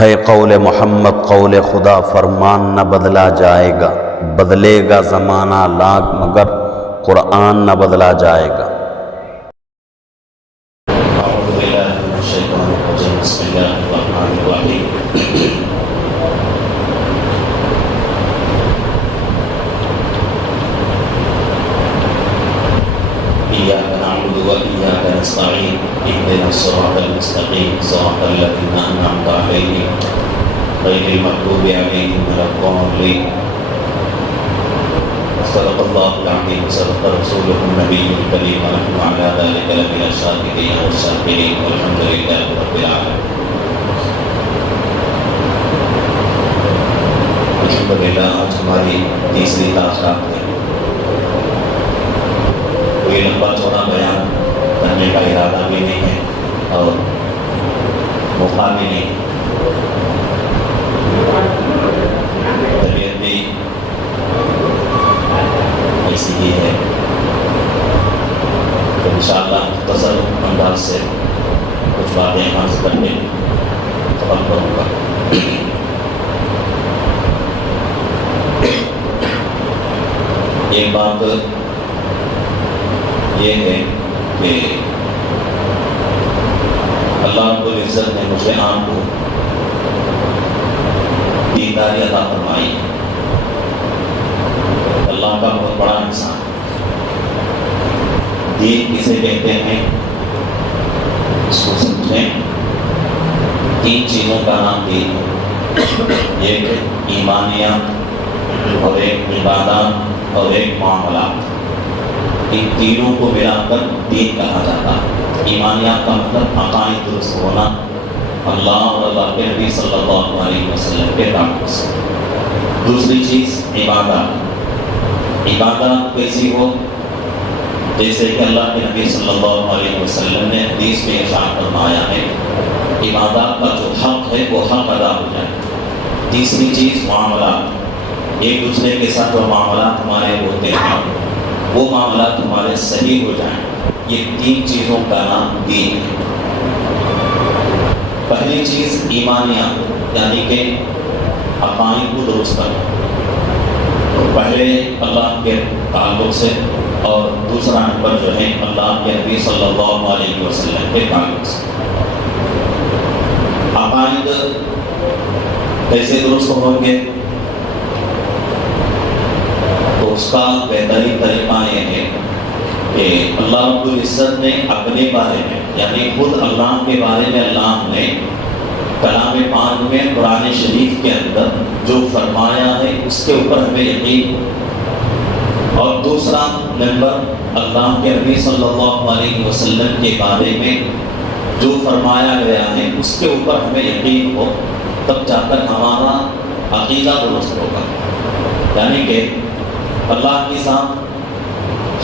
ہے قول محمد قول خدا فرمان نہ بدلا جائے گا، بدلے گا زمانہ لاکھ مگر قرآن نہ بدلا جائے گا۔ اعوذ باللہ من الشیطان الرجیم، بسم اللہ الرحمن الرحیم۔ ایاک نعبد و ایاک نستعین، اہدنا الصراط المستقیم، صراط الذین انعمت علیہم غیر المغضوب علیہم ولا الضالین۔ صدق اللہ العظیم، صدق رسولہ النبی الکریم، ونحن علی ذلک لمن الشاہدین والشاکرین، والحمد للہ رب العالمین۔ الحمدللہ آج ہماری تیسری تاخیرات ہے۔ کوئی لمبا چوڑا بیان کرنے کا ارادہ بھی نہیں ہے اور موقع بھی نہیں، طبیعت بھی ایسی ہی ہے، تو انشاءاللہ مختصر انداز سے کچھ باتیں یہاں سے کر کے ختم کروں گا۔ ایک بات یہ ہے کہ اللہ رب العزت نے مجھے عام کو دینداری عطا فرمائی ہے۔ اللہ کا بہت بڑا انسان۔ دین کسے کہتے ہیں اس کو سمجھیں۔ تین چیزوں کا نام دین ہے، ایک ایمانیات اور ایک عبادات اور ایک معاملات۔ ان تینوں کو ملا کر دین کہا جاتا ہے۔ ایمانیات کا مطلب عقائد درست ہونا، اللہ اور اللہ کے نبی صلی اللہ علیہ وسلم کے تعلق سے۔ دوسری چیز عبادات۔ عبادات کیسی ہو؟ جیسے کہ اللہ کے نبی صلی اللہ علیہ وسلم نے حدیث میں ارشاد فرمایا ہے، عبادات کا جو حق ہے وہ حق ادا ہو جائے۔ تیسری چیز معاملات، ایک دوسرے کے ساتھ جو معاملات ہمارے ہوتے ہیں وہ معاملات ہمارے صحیح ہو جائیں۔ یہ تین چیزوں کا نام دین ہے۔ پہلی چیز ایمانیات، یعنی کہ عقائد کو درست کرنا، پہلے اللہ کے تعلق سے، اور دوسرا نمبر جو ہے اللہ کے نبی صلی اللہ علیہ وسلم کے تعلق سے۔ عقائد کیسے درست ہوں گے؟ تو اس کا بہترین طریقہ یہ ہے کہ اللہ رب العزت نے اپنے بارے میں، یعنی خود اللہ کے بارے میں اللہ نے کلام پاک میں قرآن شریف کے اندر جو فرمایا ہے اس کے اوپر ہمیں یقین ہو، اور دوسرا نمبر اللہ کے نبی صلی اللہ علیہ وسلم کے بارے میں جو فرمایا گیا ہے اس کے اوپر ہمیں یقین ہو، تب جا کر ہمارا عقیدہ درست ہوگا۔ یعنی کہ اللہ کی ذات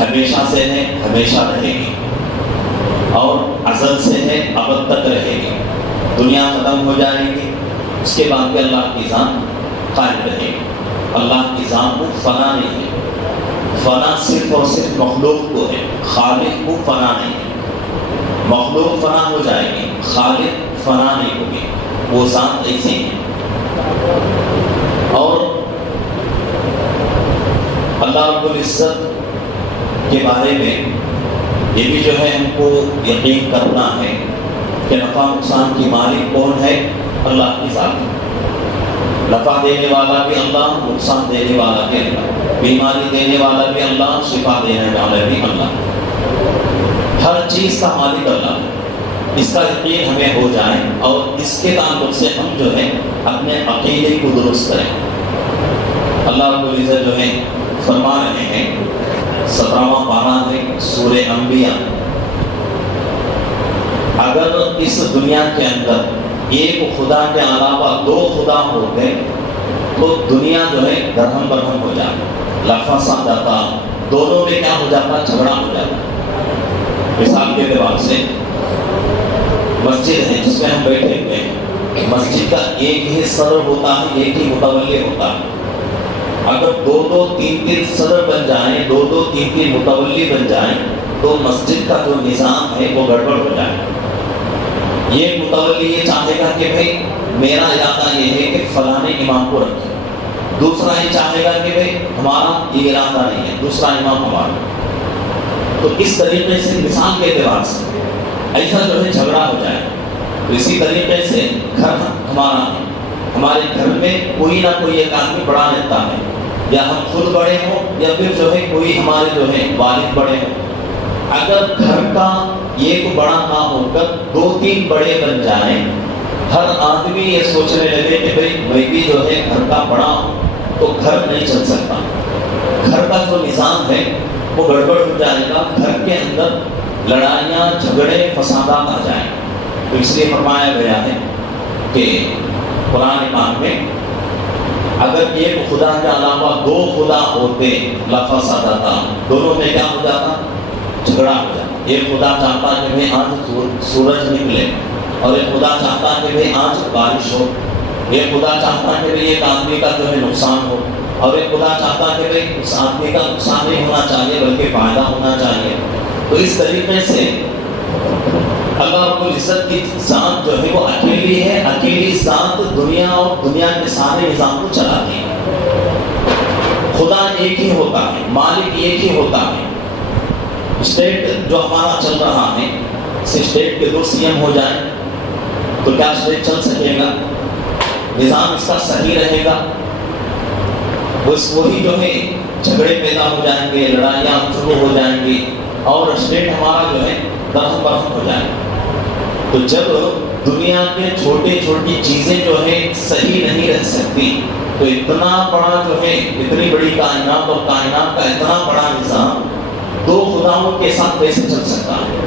ہمیشہ سے ہے، ہمیشہ رہے گی، اور ازل سے ہے، ابد تک رہے گی۔ دنیا ختم ہو جائے گی، اس کے بعد بھی اللہ کی ذات قائم رہے گی۔ اللہ کی ذات کو فنا نہیں ہے، فنا صرف اور صرف مخلوق کو ہے، خالق کو فنا نہیں ہے۔ مخلوق فنا ہو جائے گی، خالق فنا نہیں ہوگی، وہ ذات ایسی ہے۔ اور اللہ رب العزت کے بارے میں یہ بھی جو ہے ہم کو یقین کرنا ہے کہ نفع نقصان کی مالک کون ہے؟ اللہ کی ذات۔ نفع دینے والا بھی اللہ، نقصان دینے والا بھی اللہ، بیماری دینے والا بھی اللہ، شفا دینے والا بھی اللہ۔ ہر چیز کا مالک اللہ ہے، اس کا یقین ہمیں ہو جائے، اور اس کے تعلق سے ہم جو ہے اپنے عقیدے کو درست کریں۔ اللہ رب العزت جو ہے فرما رہے ہیں، 17واں پارہ ہے سورہ انبیاء، اگر اس دنیا کے اندر ایک خدا کے علاوہ دو خدا ہوتے تو دنیا جو ہے درہم برہم ہو جاتا، لفظ آ جاتا، دونوں میں کیا ہو جاتا؟ جھگڑا ہو جاتا۔ مثال کے اعتبار سے مسجد ہے جس میں ہم بیٹھے ہوئے ہیں، مسجد کا ایک ہی صدر ہوتا ہے، ایک ہی متولی ہوتا ہے۔ اگر دو دو تین تین صدر بن جائیں، دو دو تین تین متولی بن جائیں، تو مسجد کا جو نظام ہے وہ گڑبڑ ہو جائے۔ یہ متولی یہ چاہے گا کہ بھائی میرا ارادہ یہ ہے کہ فلاں امام کو رکھے، دوسرا یہ چاہے گا کہ بھائی ہمارا یہ ارادہ نہیں ہے، دوسرا امام ہمارا۔ تو اس طریقے سے مثال کے اعتبار سے ایسا جو ہے جھگڑا ہو جائے۔ تو اسی طریقے سے گھر ہمارا ہے، ہمارے گھر میں کوئی نہ کوئی ایک آدمی بڑا رہتا ہے، یا ہم خود بڑے ہوں یا پھر جو ہے کوئی ہمارے جو ہے والد بڑے ہوں۔ اگر گھر کا ایک بڑا نہ ہو کر 2-3 بڑے بن جائیں، ہر آدمی یہ سوچنے لگے کہ بھئی میں بھی جو ہے گھر کا بڑا ہوں، تو گھر نہیں چل سکتا، گھر کا جو نظام ہے وہ گڑبڑ ہو جائے گا، گھر کے اندر لڑائیاں جھگڑے فسادات آ جائیں۔ تو اس لیے فرمایا گیا ہے کہ قرآن پاک میں اگر ایک خدا کے علاوہ 2 خدا ہوتے لفسدتا، دونوں میں کیا ہو جاتا؟ جھگڑا ہو جاتا۔ ایک خدا چاہتا ہے کہ بھئی آج سورج نکلے، اور ایک خدا چاہتا ہے کہ بھئی آج بارش ہو، ایک خدا چاہتا ہے کہ بھئی ایک آدمی کا جو ہے نقصان ہو، اور ایک خدا چاہتا ہے کہ بھئی اس آدمی کا نقصان نہیں ہونا چاہیے بلکہ فائدہ ہونا چاہیے۔ تو اس طریقے سے اللہ رب العزت کی ذات جو ہے وہ اکیلی ہے، اکیلی ذات دنیا اور دنیا کے سارے نظام کو چلاتی ہے۔ خدا ایک ہی ہوتا ہے، مالک ایک ہی ہوتا ہے۔ اسٹیٹ جو ہمارا چل رہا ہے، اسٹیٹ کے 2 سی ایم ہو جائیں تو کیا اسٹیٹ چل سکے گا؟ نظام اس کا صحیح رہے گا؟ وہی جو ہے جھگڑے پیدا ہو جائیں گے، لڑائیاں شروع ہو جائیں گی، اور اسٹیٹ ہمارا جو ہے درہم برہم ہو جائے۔ تو جب دنیا کے چھوٹی چیزیں جو ہے صحیح نہیں رہ سکتی، تو اتنا بڑا جو ہے، اتنی بڑی کائنات اور کائنات کا اتنا بڑا نظام 2 خداؤں کے ساتھ کیسے چل سکتا ہے؟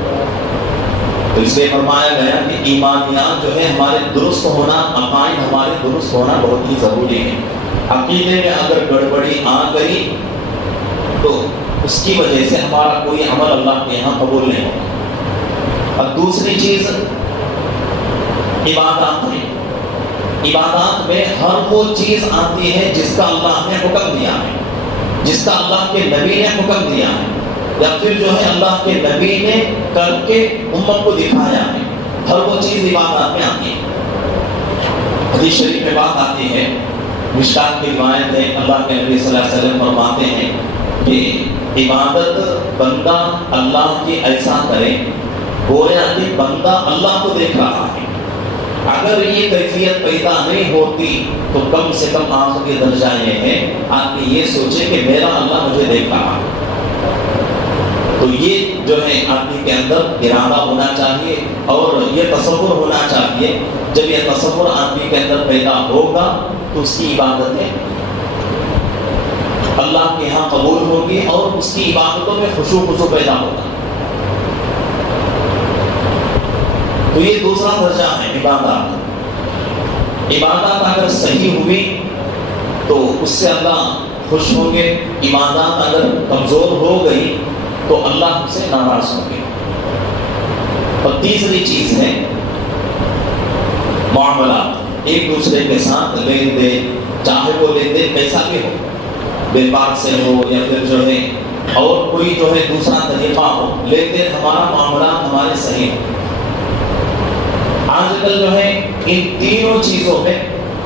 تو اس لیے فرمایا گیا کہ ایمانیات جو ہے ہمارے درست ہونا، عقائد ہمارے درست ہونا بہت ہی ضروری ہے۔ عقیدے میں اگر گڑبڑی آ گئی تو اس کی وجہ سے ہمارا کوئی عمل اللہ کے یہاں قبول نہیں ہوگا۔ اور دوسری چیز عبادات ہے۔ عبادات میں ہر وہ چیز آتی ہے جس کا اللہ نے حکم دیا ہے، جس کا اللہ کے نبی نے حکم دیا ہے، یا پھر جو ہے اللہ کے نبی نے کر کے امت کو دکھایا ہے، ہر وہ چیز عبادات میں آتی ہے۔ حدیث شریف میں بات آتی ہے، مشکات کی روایت ہے، اللہ کے نبی صلی اللہ علیہ وسلم فرماتے ہیں کہ عبادت بندہ اللہ کی ایسا کرے گویا کہ بندہ اللہ کو دیکھ رہا ہے۔ اگر یہ کیفیت پیدا نہیں ہوتی تو کم سے کم آخری درجہ یہ ہے آدمی یہ سوچے کہ میرا اللہ مجھے دیکھ رہا ہے۔ تو یہ جو ہے آدمی کے اندر ارادہ ہونا چاہیے اور یہ تصور ہونا چاہیے۔ جب یہ تصور آدمی کے اندر پیدا ہوگا تو اس کی عبادتیں اللہ کے یہاں قبول ہوگی اور اس کی عبادتوں میں خشوع پیدا ہوگا۔ تو یہ دوسرا درجہ ہے عبادات۔ عبادات اگر صحیح ہوئی تو اس سے اللہ خوش ہوں گے، عبادات اگر کمزور ہو گئی تو اللہ ہم سے ناراض ہوں گے۔ اور تیسری چیز ہے معاملات، ایک دوسرے کے ساتھ لین دین، چاہے وہ لین دین کیسا بھی ہو، بیپار سے ہو یا پھر جو ہے اور کوئی جو ہے دوسرا طریقہ ہو، لین دین ہمارا معاملات ہمارے صحیح ہو۔ آج کل جو ہے ان تینوں چیزوں میں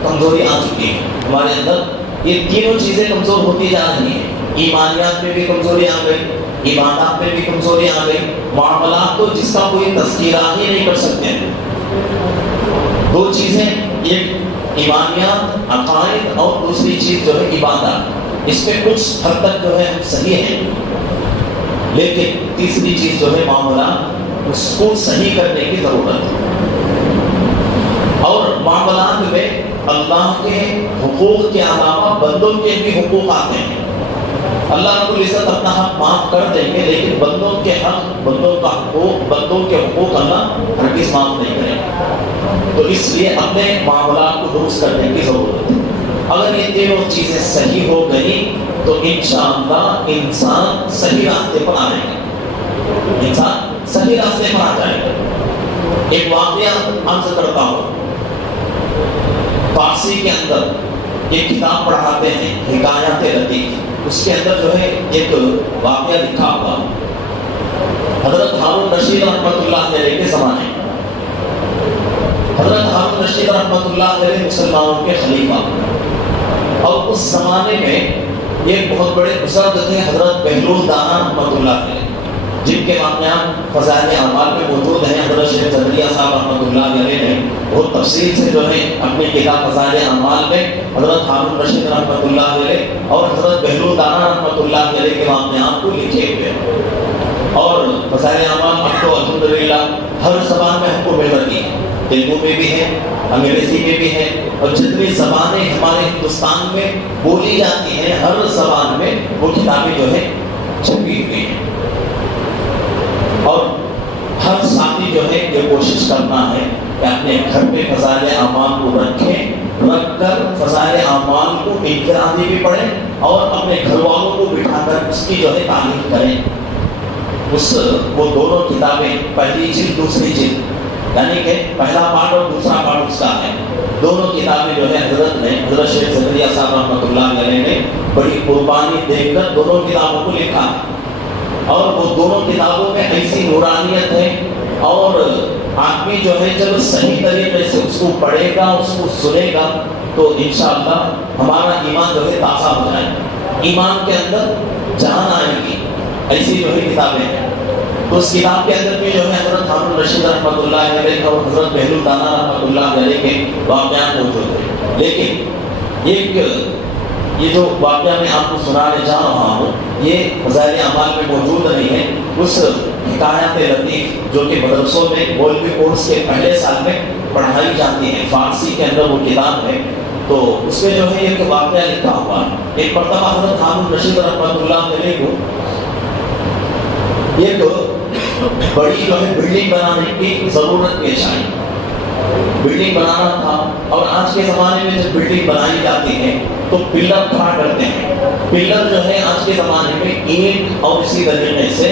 کمزوری آ چکی ہے ہمارے اندر، یہ تینوں چیزیں کمزور ہوتی جا رہی ہیں۔ ایمانیات میں بھی کمزوری آ گئی، عبادات میں بھی کمزوری آ گئی، معاملات تو جس کا کوئی تذکرہ ہی نہیں کر سکتے ہیں۔ 2 چیزیں، ایک ایمانیات عقائد اور دوسری چیز جو ہے عبادات، اس میں کچھ حد تک جو ہے ہم صحیح ہیں، لیکن تیسری چیز جو ہے معاملات، اس کو صحیح کرنے کی ضرورت ہے۔ اور معاملات میں اللہ کے حقوق کے علاوہ بندوں کے بھی حقوق آتے ہیں۔ اللہ رب العزت اپنا حق معاف کر دیں گے، لیکن بندوں کے حق، بندوں کا حقوق، بندوں کے حقوق اللہ ہرگز معاف نہیں کریں گے۔ تو اس لیے اپنے معاملات کو درست کرنے کی ضرورت ہے۔ اگر یہ تینوں چیزیں صحیح ہو گئی تو انشاءاللہ انسان صحیح راستے پر آ جائے گا، انسان صحیح راستے پر آ جائے گا۔ ایک واقعہ عرض کرتا ہوں، فارسی کے اندر ایک کتاب پڑھاتے ہیں حکایات لطیف، اس کے اندر جو ہے ایک واقعہ لکھا ہوا حضرت ہارون رشید رحمۃ اللہ علیہ کے زمانے، حضرت ہارون رشید رحمۃ اللہ علیہ مسلمانوں کے خلیفہ، اور اس زمانے میں ایک بہت بڑے بزرگ تھے حضرت بہلول دانا رحمۃ اللہ علیہ، جن کے واقعات فضائل اعمال میں موجود ہیں۔ حضرت شیخ زکریا صاحب رحمۃ اللہ علیہ نے بہت تفصیل سے جو ہے اپنی کتاب فضائل اعمال میں حضرت ہارون رشید رحمۃ اللہ علیہ اور حضرت بہلول دانا رحمۃ اللہ علیہ کے واقعات کو لکھے ہوئے ہیں، اور فضائل اعمال اب تو الحمدللہ ہر زبان میں ہم کو مل رہی ہے، تیلگو میں بھی ہے، انگریزی میں بھی ہے، اور جتنی زبانیں ہمارے ہندوستان میں بولی جاتی ہیں ہر زبان میں وہ کتابیں جو ہے چھپی ہوئی ہیں۔ اور ہر ساتھی جو ہے یہ کوشش کرنا ہے کہ اپنے گھر پہ فضائل اعمال کو رکھ کر فضائل اعمال کو انفرادی بھی پڑھیں اور اپنے گھر والوں کو بٹھا کر اس کی جو ہے تعلیم کریں۔ وہ دونوں کتابیں، پہلی جلد دوسری جلد، یعنی کہ پہلا پارٹ اور دوسرا پارٹ اس کا ہے، دونوں کتابیں جو ہے حضرت شیخ زکریا صاحب رحمۃ اللہ علیہ نے بڑی قربانی دے کر دونوں کتابوں کو لکھا ہے، اور وہ دونوں کتابوں میں ایسی نورانیت ہے، اور آدمی جو ہے جب صحیح طریقے سے اس کو پڑھے گا، اس کو سنے گا، تو انشاءاللہ ہمارا ایمان جو ہے تازہ ہو جائے گا، ایمان کے اندر جان آئے گی، ایسی جو ہے کتابیں ہیں۔ تو اس کتاب کے اندر بھی جو ہے حضرت ہارون رشید رحمۃ اللہ علیہ اور حضرت بہلول دانا رحمۃ اللہ علیہ کے واقعات موجود ہیں، لیکن یہ جو واقعہ میں آپ کو سنانے جا رہا ہوں یہ فضائل اعمال میں موجود نہیں ہے، اس حکایت لطیف جو کہ مدرسوں میں مولوی کورس کے پہلے سال میں پڑھائی جاتی ہے، فارسی کے اندر وہ کتاب ہے، تو اس میں جو ہے ایک واقعہ لکھا ہوا ہے۔ ایک مرتبہ حضرت ہارون رشید رحمۃ اللہ علیہ کو ایک بڑی جو ہے بلڈنگ بنانے کی ضرورت پیش آئی، بلڈنگ بنانا تھا، اور آج کے زمانے میں جب بلڈنگ بنائی جاتی ہے تو پلر کھڑا کرتے ہیں، پلر جو ہے آج کے زمانے میں اینٹ اور اسی طریقے سے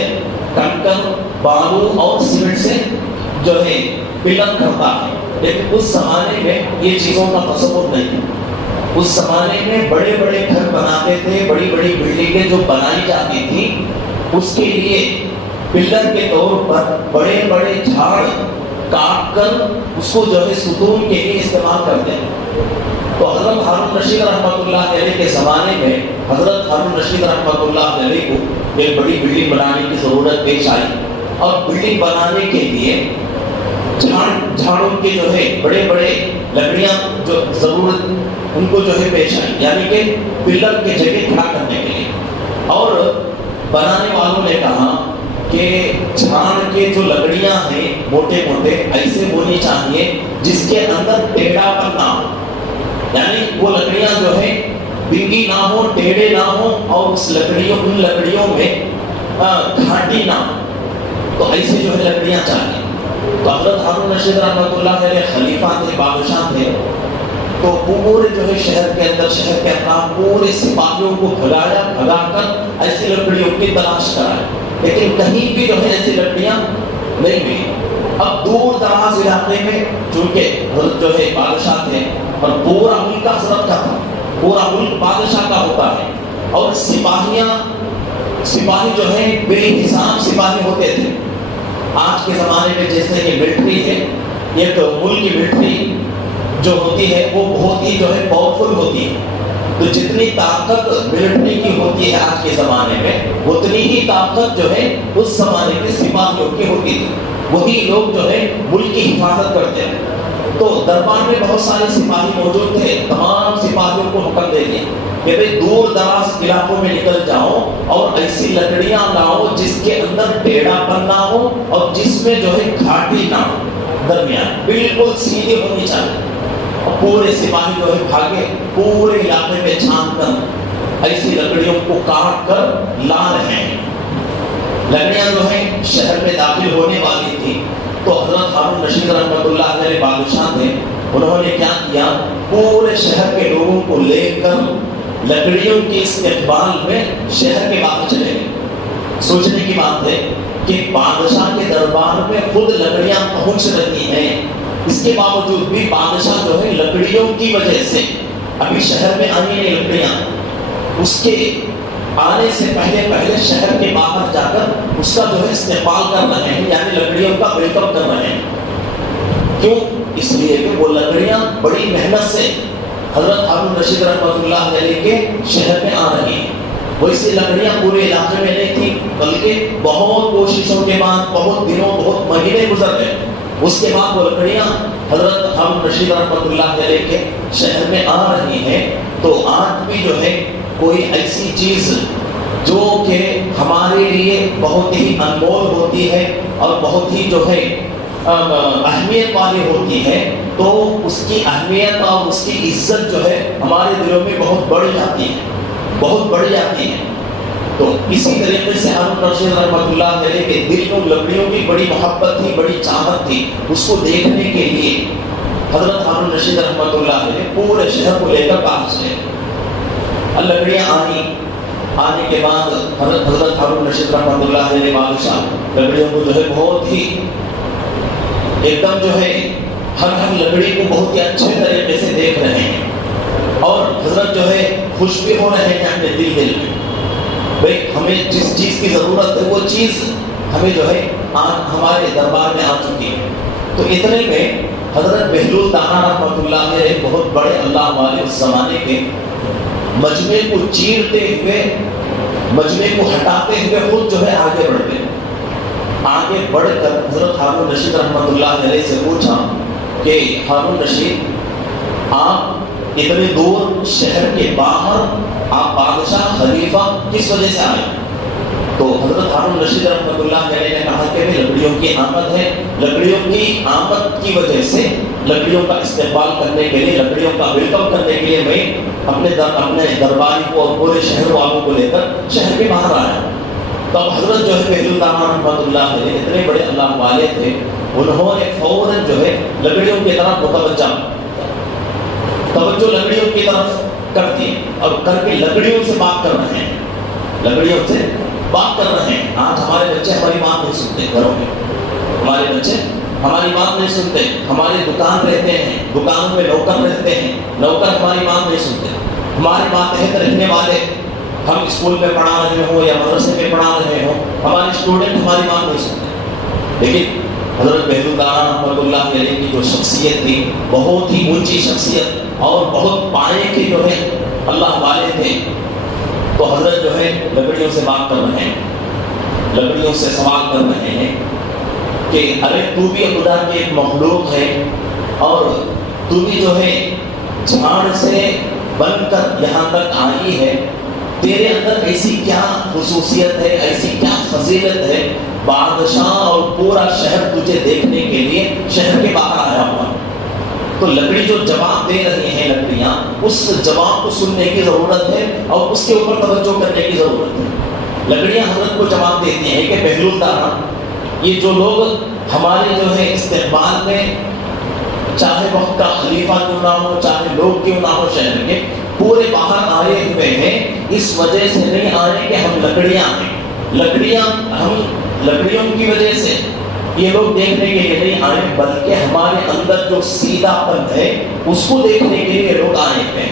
کنکر، بالو اور سیمنٹ سے جو ہے پلر کھڑتا ہے، لیکن اس زمانے میں یہ چیزوں کا تصور نہیں ہے۔ اس زمانے میں بڑے بڑے گھر بناتے تھے، بڑی بڑی بلڈنگیں جو بنائی جاتی تھی اس کے لیے پلر کے طور پر بڑے بڑے جھاڑ کاٹ کر اس کو جو ہے ستون کے لیے استعمال کرتے ہیں۔ تو حضرت ہارون رشید رحمۃ اللہ علیہ کے زمانے میں حضرت ہارون رشید رحمۃ اللہ علیہ کو ایک بڑی بلڈنگ بنانے کی ضرورت پیش آئی، اور بلڈنگ بنانے کے لیے جھاڑوں کے جو ہے بڑے بڑے لکڑیاں جو ضرورت ان کو جو ہے پیش آئی، یعنی کہ پلر کے جگہ کھڑا کرنے کے لیے، اور بنانے والوں نے کہا کہ جھاڑ کے جو لکڑیاں ہیں موٹے موٹے ایسے ہونی چاہیے جس کے اندر ٹیڑھا پن نہ ہو، یعنی وہ لکڑیاں جو ہے بنگی نہ ہو، ٹیڑھے نہ ہو، اور ان لکڑیوں میں گھاٹی نہ ہو، تو ایسے جو ہے لکڑیاں چاہیے۔ تو حضرت ہارون رشید رحمۃ اللہ علیہ خلیفہ تھے، بادشاہ تھے، تو پورے جو ہے شہر کے اندر، شہر کے اطراف پورے سپاہیوں کو بھگا کر ایسی لکڑیوں کی تلاش کرائے، لیکن کہیں بھی جو ہے ایسی لکڑیاں نہیں ملی۔ اب دور دراز علاقے میں چونکہ حضرت جو ہے بادشاہ تھے، اور پورا ملک حضرت کا تھا، پورا ملک بادشاہ کا ہوتا ہے، اور سپاہی جو ہے بے حساب سپاہی ہوتے تھے۔ آج کے زمانے میں جیسے کہ ملٹری ہے، ایک ملک کی ملٹری جو ہوتی ہے وہ بہت ہی جو ہے پاورفل ہوتی ہے، تو جتنی طاقت ملٹری کی ہوتی ہے آج کے زمانے میں، اتنی ہی طاقت جو ہے اس زمانے کے سپاہیوں کی ہوتی تھی، وہی لوگ جو ہے ملک کی حفاظت کرتے ہیں۔ تو دربار میں بہت سارے سپاہی موجود تھے، تمام سپاہیوں کو حکم دے دیا کہ بھئی دور دراز علاقوں میں نکل جاؤ اور ایسی لکڑیاں لاؤ جس کے اندر ٹیڑھا پن نہ ہو اور جس میں جو ہے گھاٹی نہ ہو، درمیان بالکل سیدھی ہونی چاہیے۔ پورے سپاہی جو ہے بھاگے، پورے علاقے میں چھان کر ایسی لکڑیوں کو کاٹ کر لا رہے ہیں۔ لکڑیاں جو ہیں شہر میں داخل ہونے والی تھی، تو حضرت ہارون رشید رحمۃ اللہ علیہ بادشاہ تھے، انہوں نے کیا کیا، پورے شہر کے لوگوں کو لے کر لکڑیوں کے استقبال میں شہر کے باہر چلے گئے۔ سوچنے کی بات ہے کہ بادشاہ کے دربار میں خود لکڑیاں پہنچ رہی ہیں، اس کے باوجود بھی بادشاہ جو ہے لکڑیوں کی وجہ سے، ابھی شہر میں آئی ہیں لکڑیاں، اس کے آنے سے پہلے شہر کے باہر جا کر اس کا جو ہے استقبال کر رہے ہیں، یعنی لکڑیوں کا ویلکم کر رہے ہیں۔ کیوں؟ اس لیے کہ وہ لکڑیاں بڑی محنت سے حضرت ہارون رشید رحمۃ اللہ علیہ کے شہر میں آ رہی ہیں. وہ اسی لکڑیاں پورے علاقے میں نہیں تھی، بلکہ بہت کوششوں کے بعد بہت دنوں بہت مہینے گزر گئے. اس کے بعد وہ لکڑیاں حضرت ہارون رشید رحمۃ اللہ علیہ کے شہر میں آ رہی ہیں. تو آج بھی جو ہے کوئی ایسی چیز جو کہ ہمارے لیے بہت ہی انمول ہوتی ہے اور بہت ہی جو ہے اہمیت والی ہوتی ہے، تو اس کی اہمیت اور اس کی عزت جو ہے ہمارے دلوں میں بہت بڑھ جاتی ہے، بہت بڑھ جاتی ہے. تو اسی طریقے سے ہارون رشید رحمۃ اللہ علیہ کے دل میں لکڑیوں کی بڑی محبت تھی، بڑی چاہت تھی. اس کو دیکھنے کے لیے حضرت ہارون رشید رحمۃ اللہ علیہ پورے شہر کو لے کر باہر چلے. لکڑیاں آنے کے بعد حضرت ہارون رشید رحمۃ اللہ علیہ بادشاہ لکڑیوں کو جو ہے بہت ہی ایک دم جو ہے ہر لکڑی کو بہت ہی اچھے طریقے سے دیکھ رہے ہیں، اور حضرت جو ہے خوش بھی ہو رہے ہیں اپنے دل میں. بھائی ہمیں جس چیز کی ضرورت ہے وہ چیز ہمیں جو ہے ہمارے دربار میں آ چکی ہے. تو اتنے میں حضرت بہلول دانا رحمۃ اللہ علیہ بہت بڑے اللہ والے اس زمانے کے مجمع کو چیرتے ہوئے، مجمع کو ہٹاتے ہوئے خود جو ہے آگے بڑھ گئے. آگے بڑھ کر حضرت ہارون رشید رحمۃ اللہ علیہ سے پوچھا کہ ہارون رشید، آپ اتنے دور شہر کے باہر آپ بادشاہ خلیفہ کس وجہ سے آئے؟ تو حضرت ہارون رشید رحمۃ اللہ علیہ نے کہا کہ لکڑیوں کی آمد ہے، لکڑیوں کی آمد کی وجہ سے لکڑیوں کا استقبال کرنے کے لیے، لکڑیوں کا ویلکم کرنے کے لیے میں اپنے درباری کو اور پورے شہر والوں کو لے کر شہر کے باہر آیا. تو اب حضرت جو ہے بہلول دانا رحمۃ اللہ علیہ اتنے بڑے اللہ والے تھے، انہوں نے فوراً جو ہے لکڑیوں کی طرف توجہ لکڑیوں کی طرف کر دی اور کر کے لکڑیوں سے بات کر رہے ہیں، لکڑیوں سے بات کر رہے ہیں. آج ہمارے بچے ہماری بات نہیں سنتے، گھروں میں ہمارے بچے ہماری بات نہیں سنتے. ہمارے دکان رہتے ہیں، دکانوں میں نوکر رہتے ہیں، نوکر ہماری بات نہیں سنتے. ہماری ماتحت رہنے والے، ہم اسکول میں پڑھا رہے ہوں یا مدرسے میں پڑھا رہے ہوں، ہمارے اسٹوڈنٹ ہماری بات نہیں سنتے. لیکن حضرت بہلول دانا رحمۃ اللہ علیہ کی جو شخصیت تھی، بہت ہی اونچی شخصیت اور بہت پائے کے جو ہے اللہ والے تھے. تو حضرت جو ہے لکڑیوں سے بات کر رہے ہیں، لکڑیوں سے سوال کر رہے ہیں کہ ارے تو بھی خدا کی ایک مخلوق ہے، اور تو بھی جو ہے جھاڑ سے بن کر یہاں تک آئی ہے. تیرے اندر ایسی کیا خصوصیت ہے، ایسی کیا فضیلت ہے، بادشاہ اور پورا شہر تجھے دیکھنے کے لیے شہر کے باہر آیا ہوا. تو لکڑی جو جواب دے رہی ہیں لکڑیاں، اس جواب کو سننے کی ضرورت ہے اور اس کے اوپر توجہ کرنے کی ضرورت ہے. لکڑیاں حضرت کو جواب دیتی ہیں کہ بہلول دانا، یہ جو لوگ ہمارے جو ہے استقبال میں، چاہے وقت کا خلیفہ کیوں نہ ہو، چاہے لوگ کیوں نہ ہو، شہر کے پورے باہر آئے ہوئے ہیں، اس وجہ سے نہیں آئے کہ ہم لکڑیاں ہیں، ہم لکڑیوں کی وجہ سے یہ لوگ دیکھنے کے لیے نہیں آئے، بلکہ ہمارے اندر جو سیدھا پن ہے اس کو دیکھنے کے لیے لوگ آئے ہیں.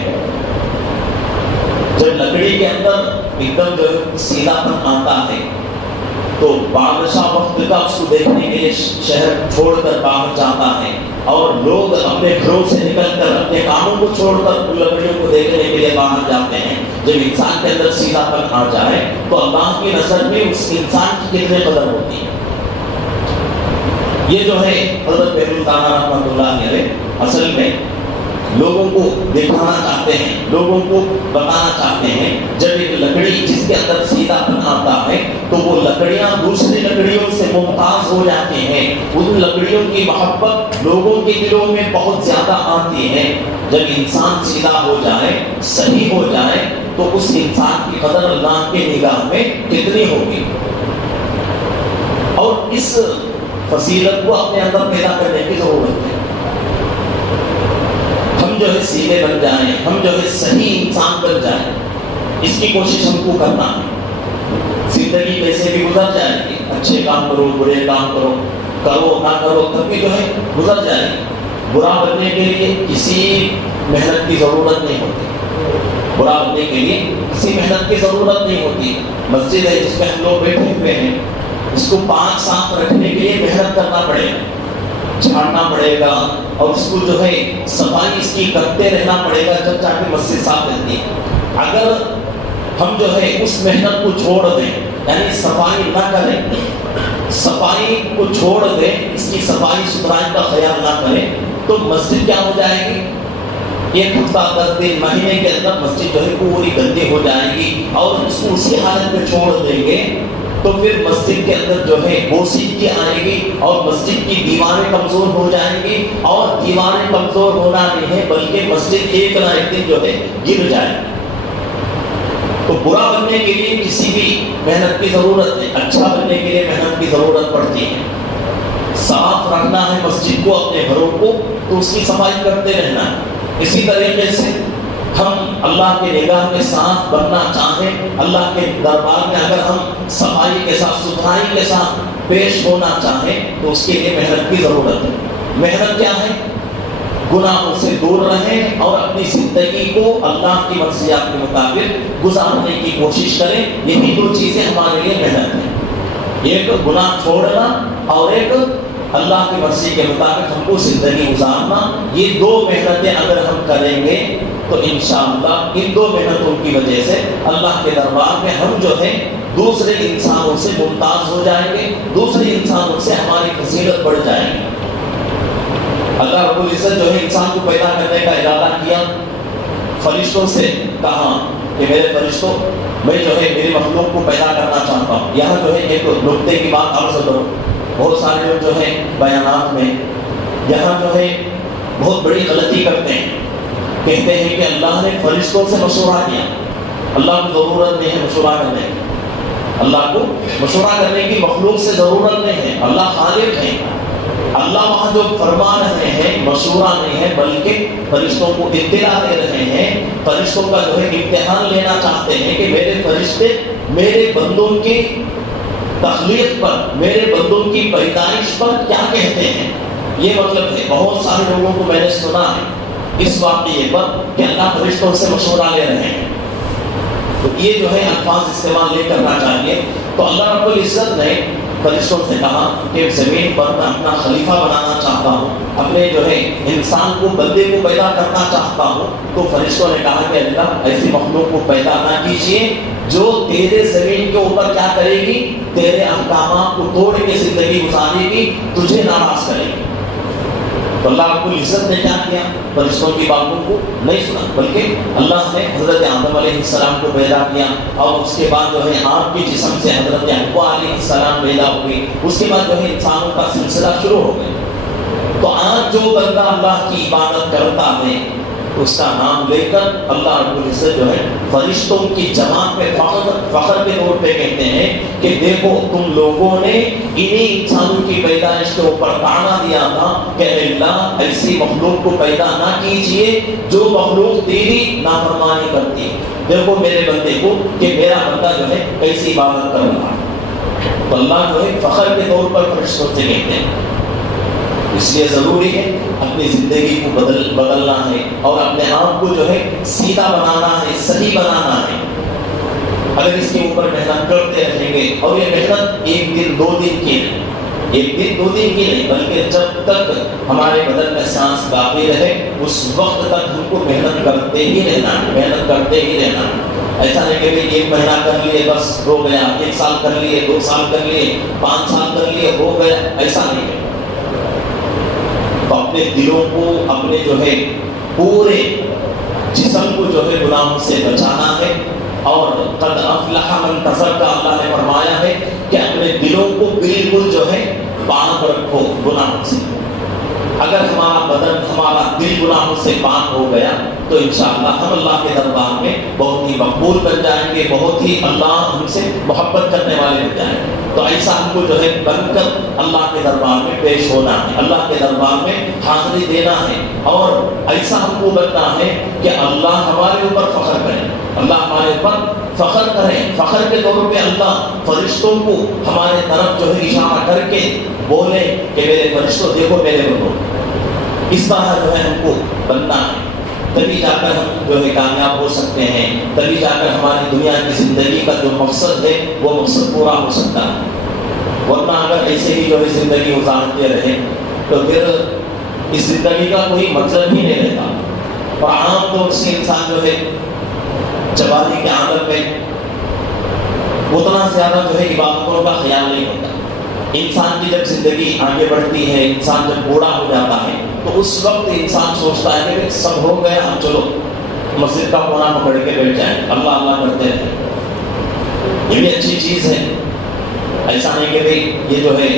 جب لکڑی کے اندر ایک دم جو سیدھا پن آتا ہے تو بادشاہ وقت کا اس کو دیکھنے کے لیے شہر چھوڑ کر باہر جاتا ہے، اور لوگ اپنے گھروں سے نکل کر اپنے کاموں کو چھوڑ کر لکڑیوں کو دیکھنے کے لیے باہر جاتے ہیں. جب انسان کے اندر سیدھا پن آ جائے تو اللہ کی نظر میں اس انسان کی کتنے قدر ہوتی ہے. یہ جو ہے حضرت بہلول دانا رحمۃ اللہ علیہ اصل میں لوگوں کو دکھانا چاہتے ہیں، لوگوں کو بتانا چاہتے ہیں. جب ایک لکڑی جس کے اندر سیدھا پن آتا ہے تو وہ لکڑیاں دوسری لکڑیوں سے ممتاز ہو جاتی ہیں. ان لکڑیوں کی محبت لوگوں کے دلوں میں بہت زیادہ آتی ہے. جب انسان سیدھا ہو جائے، صحیح ہو جائے، تو اس انسان کی قدر اللہ کے نگاہ میں کتنی ہوگی. اور اس فضیلت کو اپنے اندر پیدا کرنے کی ضرورت ہے. ہم جو ہے سیدھے بن جائیں، ہم جو ہے صحیح انسان بن جائیں، اس کی کوشش ہم کو کرنا ہے. زندگی ویسے بھی گزر جائے گی، اچھے کام کرو، برے کام کرو، کرو نہ کرو، تب بھی جو ہے گزر جائے گی. برا بننے کے لیے کسی محنت کی ضرورت نہیں ہوتی، برا بننے کے لیے کسی محنت کی ضرورت نہیں ہوتی. مسجد ہے جس میں ہم لوگ بیٹھے ہوئے ہیں، اس کو پاک صاف رکھنے کے لیے محنت کرنا پڑے گا. جھاڑنا پڑے گا اور اس کو جو ہے صفائی اس کی کرتے رہنا پڑے گا جب جا کے مسجد صاف رہتی ہے۔ اگر ہم جو ہے اس محنت کو چھوڑ دیں، یعنی صفائی نہ کریں، صفائی کو چھوڑ دیں، اس کی صفائی ستھرائی کا خیال نہ کریں، تو مسجد کیا ہو جائے گی؟ ایک ہفتہ 10 دن مہینے کے اندر مسجد جو ہے پوری گندی ہو جائے گی، اور اس کو اسی حالت میں چھوڑ دیں گے تو پھر مسجد کے اندر جو ہے بوسیدگی آئے گی اور مسجد کی دیواریں کمزور ہو جائیں گی، اور دیواریں کمزور ہونا نہیں ہے بلکہ مسجد ایک نہ ایک دن جو ہے گر جائے گی۔ تو برا بننے کے لیے کسی بھی محنت کی ضرورت ہے، اچھا بننے کے لیے محنت کی ضرورت پڑتی ہے۔ صاف رکھنا ہے مسجد کو، اپنے گھروں کو، تو اس کی صفائی کرتے رہنا ہے۔ اسی طریقے سے ہم اللہ کے نگاہ کے ساتھ بننا چاہیں، اللہ کے دربار میں اگر ہم صفائی کے ساتھ، ستھرائی کے ساتھ پیش ہونا چاہیں تو اس کے لیے محنت کی ضرورت ہے۔ محنت کیا ہے؟ گناہوں سے دور رہیں اور اپنی زندگی کو اللہ کی مرضیات کے مطابق گزارنے کی کوشش کریں۔ یہی دو چیزیں ہمارے لیے محنت ہیں، ایک گناہ چھوڑنا اور ایک اللہ کی مرضی کے مطابق ہم کو زندگی گزارنا۔ یہ دو محنتیں اگر ہم کریں گے تو انشاءاللہ ان دو محنتوں کی وجہ سے اللہ کے دربار میں ہم جو ہے دوسرے انسانوں سے ممتاز ہو جائیں گے، دوسرے انسانوں سے ہماری فضیلت بڑھ جائے گی۔ اللہ رب العزت جو ہے انسان کو پیدا کرنے کا ارادہ کیا، فرشتوں سے کہا کہ میرے فرشتوں، میں جو ہے میری مخلوق کو پیدا کرنا چاہتا ہوں۔ یہاں جو ہے ایک نقطے کی بات عرض کروں، بہت سارے لوگ جو ہے بیانات میں یہاں جو ہے بہت بڑی غلطی کرتے ہیں، کہتے ہیں کہ اللہ نے فرشتوں سے مشورہ کیا۔ اللہ کو ضرورت نہیں ہے مشورہ کرنے کی، اللہ کو مشورہ کرنے کی مخلوق سے ضرورت نہیں ہے، اللہ خالق ہے۔ اللہ وہاں جو فرما رہے ہیں مشورہ نہیں ہے بلکہ فرشتوں کو اطلاع دے رہے ہیں، فرشتوں کا جو ہے امتحان لینا چاہتے ہیں کہ میرے فرشتے میرے بندوں کی تخلیق پر، میرے بندوں کی پیدائش پر کیا کہتے ہیں۔ یہ مطلب ہے بہت سارے لوگوں کو میں نے سنا ہے اس واقعے پر کہ اللہ فرشتوں سے مشورہ لے رہے ہیں، تو یہ جو ہے الفاظ استعمال نہیں کرنا چاہیے۔ تو اللہ رب العزت نے فرشتوں سے کہا کہ زمین پر میں اپنا خلیفہ بنانا چاہتا ہوں، اپنے جو ہے انسان کو، بندے کو پیدا کرنا چاہتا ہوں۔ تو فرشتوں نے کہا کہ اللہ ایسی مخلوق کو پیدا نہ کیجیے جو تیرے زمین کے اوپر کیا کرے گی، تیرے احکامات کو توڑ کے زندگی گزارے گی، تجھے ناراض کرے گی۔ تو اللہ رب العزت نے کیا کیا؟ فرشتوں کی باتوں کو نہیں سنا، بلکہ اللہ نے حضرت آدم علیہ السلام کو پیدا کیا، اور اس کے بعد جو ہے آپ کے جسم سے حضرت حوا علیہ السلام پیدا ہوئی، اس کے بعد جو ہے انسانوں کا سلسلہ شروع ہو گیا۔ تو آج جو بندہ اللہ کی عبادت کرتا ہے اس کا نام لے کر اللہ رب العزت جو ہے فرشتوں کی جماعت میں فخر کے طور پہ کہتے ہیں کہ دیکھو تم لوگوں نے انہی انسانوں کی پیدائش کے اوپر طعنہ دیا تھا کہ اللہ ایسی مخلوق کو پیدا نہ کیجیے جو مخلوق تیری نافرمانی کرتی ہے۔ دیکھو میرے بندے کو کہ میرا بندہ جو ہے کیسی عبادت کر رہا ہے۔ تو اللہ جو ہے فخر کے طور پر فرشتوں سے کہتے ہیں۔ اس لیے ضروری ہے اپنی زندگی کو بدلنا ہے اور اپنے آپ کو جو ہے سیدھا بنانا ہے، صحیح بنانا ہے۔ اگر اس کے اوپر محنت کرتے رہیں گے، اور یہ محنت ایک دن دو دن کی نہیں، ایک دن دو دن کی نہیں، بلکہ جب تک ہمارے بدن میں سانس باقی رہے اس وقت تک ہم کو محنت کرتے ہی رہنا ہے، محنت کرتے ہی رہنا ہے۔ ایسا نہیں کہ ایک مہینہ کر لیے بس ہو گیا، 1 سال کر لیے، 2 سال کر لیے، 5 سال کر لیے، ہو گیا، ایسا نہیں ہے۔ تو اپنے دلوں کو، اپنے جو ہے پورے جسم کو جو ہے گناہوں سے بچانا ہے، اور قد افلح من تزکا، اللہ نے فرمایا ہے کہ اپنے دلوں کو بالکل جو ہے پاک رکھو گناہوں سے۔ اگر ہمارا بدن، ہمارا دل گناہوں سے پاک ہو گیا تو انشاءاللہ ہم اللہ کے دربار میں بہت ہی مقبول بن جائیں گے، بہت ہی اللہ ہم سے محبت کرنے والے بن جائیں گے۔ تو ایسا ہم کو جو ہے بن کر اللہ کے دربار میں پیش ہونا ہے، اللہ کے دربار میں حاضری دینا ہے، اور ایسا ہم کو بننا ہے کہ اللہ ہمارے اوپر فخر کرے، اللہ ہمارے اوپر فخر کرے۔ فخر کے طور پہ اللہ فرشتوں کو ہمارے طرف جو ہے اشارہ کر کے بولے کہ میرے فرشتوں دیکھو میرے بندوں، اس طرح جو ہے ہم کو بننا ہے، تبھی جا کر ہم جو ہے کامیاب ہو سکتے ہیں، تبھی جا کر ہماری دنیا کی زندگی کا جو مقصد ہے وہ مقصد پورا ہو سکتا ہے۔ ورنہ اگر ایسے ہی جو ہے زندگی گزارتے رہے تو پھر اس زندگی کا کوئی مطلب ہی نہیں رہتا. اور عام طور سے انسان جو ہے جوانی کے عالم میں اتنا زیادہ جو ہے عبادتوں کا خیال نہیں ہوتا. انسان کی جب زندگی آگے بڑھتی ہے، انسان جب بوڑھا ہو جاتا ہے، تو اس وقت انسان سوچتا ہے کہ سب ہو گیا، ہم چلو مسجد کا کونا پکڑ کے بیٹھ جائیں، اللہ اللہ کرتے رہیں. یہ بھی اچھی چیز ہے. ایسا نہیں کہ بھئی یہ جو ہے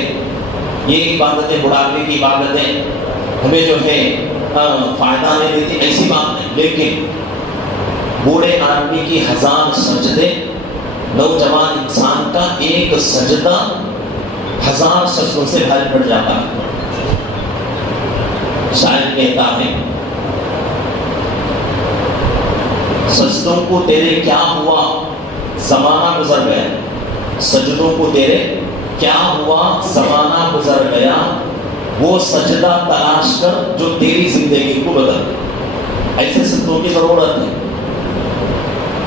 یہ عبادتیں، بڑھاپے کی عبادتیں ہمیں جو ہے فائدہ نہیں دیتی، ایسی بات نہیں. لیکن بوڑھے آدمی کی 1000 سجدے، نوجوان انسان کا ایک سجدہ 1000 سجدوں سے بھاری پڑ جاتا ہے. شاعر کہتا ہے سجدوں کو تیرے کیا ہوا زمانہ گزر گیا، سجدوں کو تیرے کیا ہوا زمانہ گزر گیا، وہ سجدہ تلاش کر جو تیری زندگی کو بدل. ایسے سجدوں کی ضرورت ہے.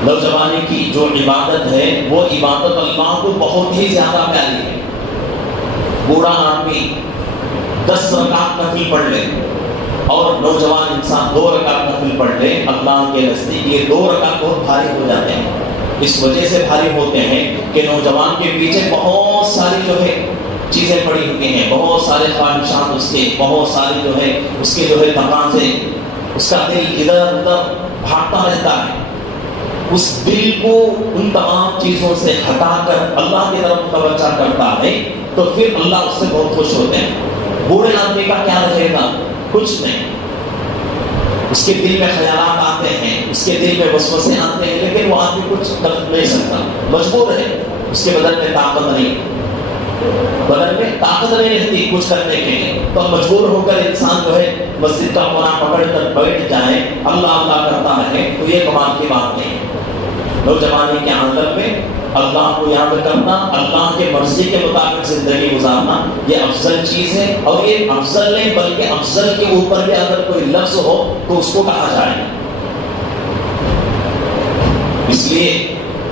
نوجوانی کی جو عبادت ہے وہ عبادت اللہ کو بہت ہی زیادہ پیاری ہے. بوڑھا آدمی 10 رکعت نفل پڑھ لے اور نوجوان انسان 2 رکعت نفل پڑھ لے، اللہ کے نزدیک یہ 2 رکعت بہت بھاری ہو جاتے ہیں. اس وجہ سے بھاری ہوتے ہیں کہ نوجوان کے پیچھے بہت ساری جو ہے چیزیں پڑی ہوئی ہیں، بہت سارے خواہشات اس کے، بہت سارے جو ہے اس کے جو ہے تقاضے، اس کا دل ادھر ادھر بھاگتا رہتا ہے. اس دل کو ان تمام چیزوں سے ہٹا کر اللہ کی طرف توجہ کرتا ہے تو پھر اللہ اس سے بہت خوش ہوتے ہیں. بوڑھے آدمی کا کیا رہے گا؟ کچھ نہیں. اس کے دل میں خیالات آتے ہیں، اس کے دل میں وسوسے آتے ہیں، لیکن وہ آدمی کچھ کر نہیں سکتا، مجبور ہے. اس کے بدن میں طاقت نہیں، بدن میں طاقت نہیں رہتی کچھ کرنے کے لیے. تو مجبور ہو کر انسان جو ہے مسجد کا کونا پکڑ کر بیٹھ جائے، اللہ اللہ کرتا ہے، تو یہ کمال کی بات نہیں ہے. نوجوانی کے عالم میں اللہ کو یاد کرنا، اللہ کے مرضی کے مطابق زندگی گزارنا، یہ افضل چیز ہے. اور یہ افضل نہیں بلکہ افضل کے اوپر بھی اگر کوئی لفظ ہو تو اس کو کہا جائے. اس لیے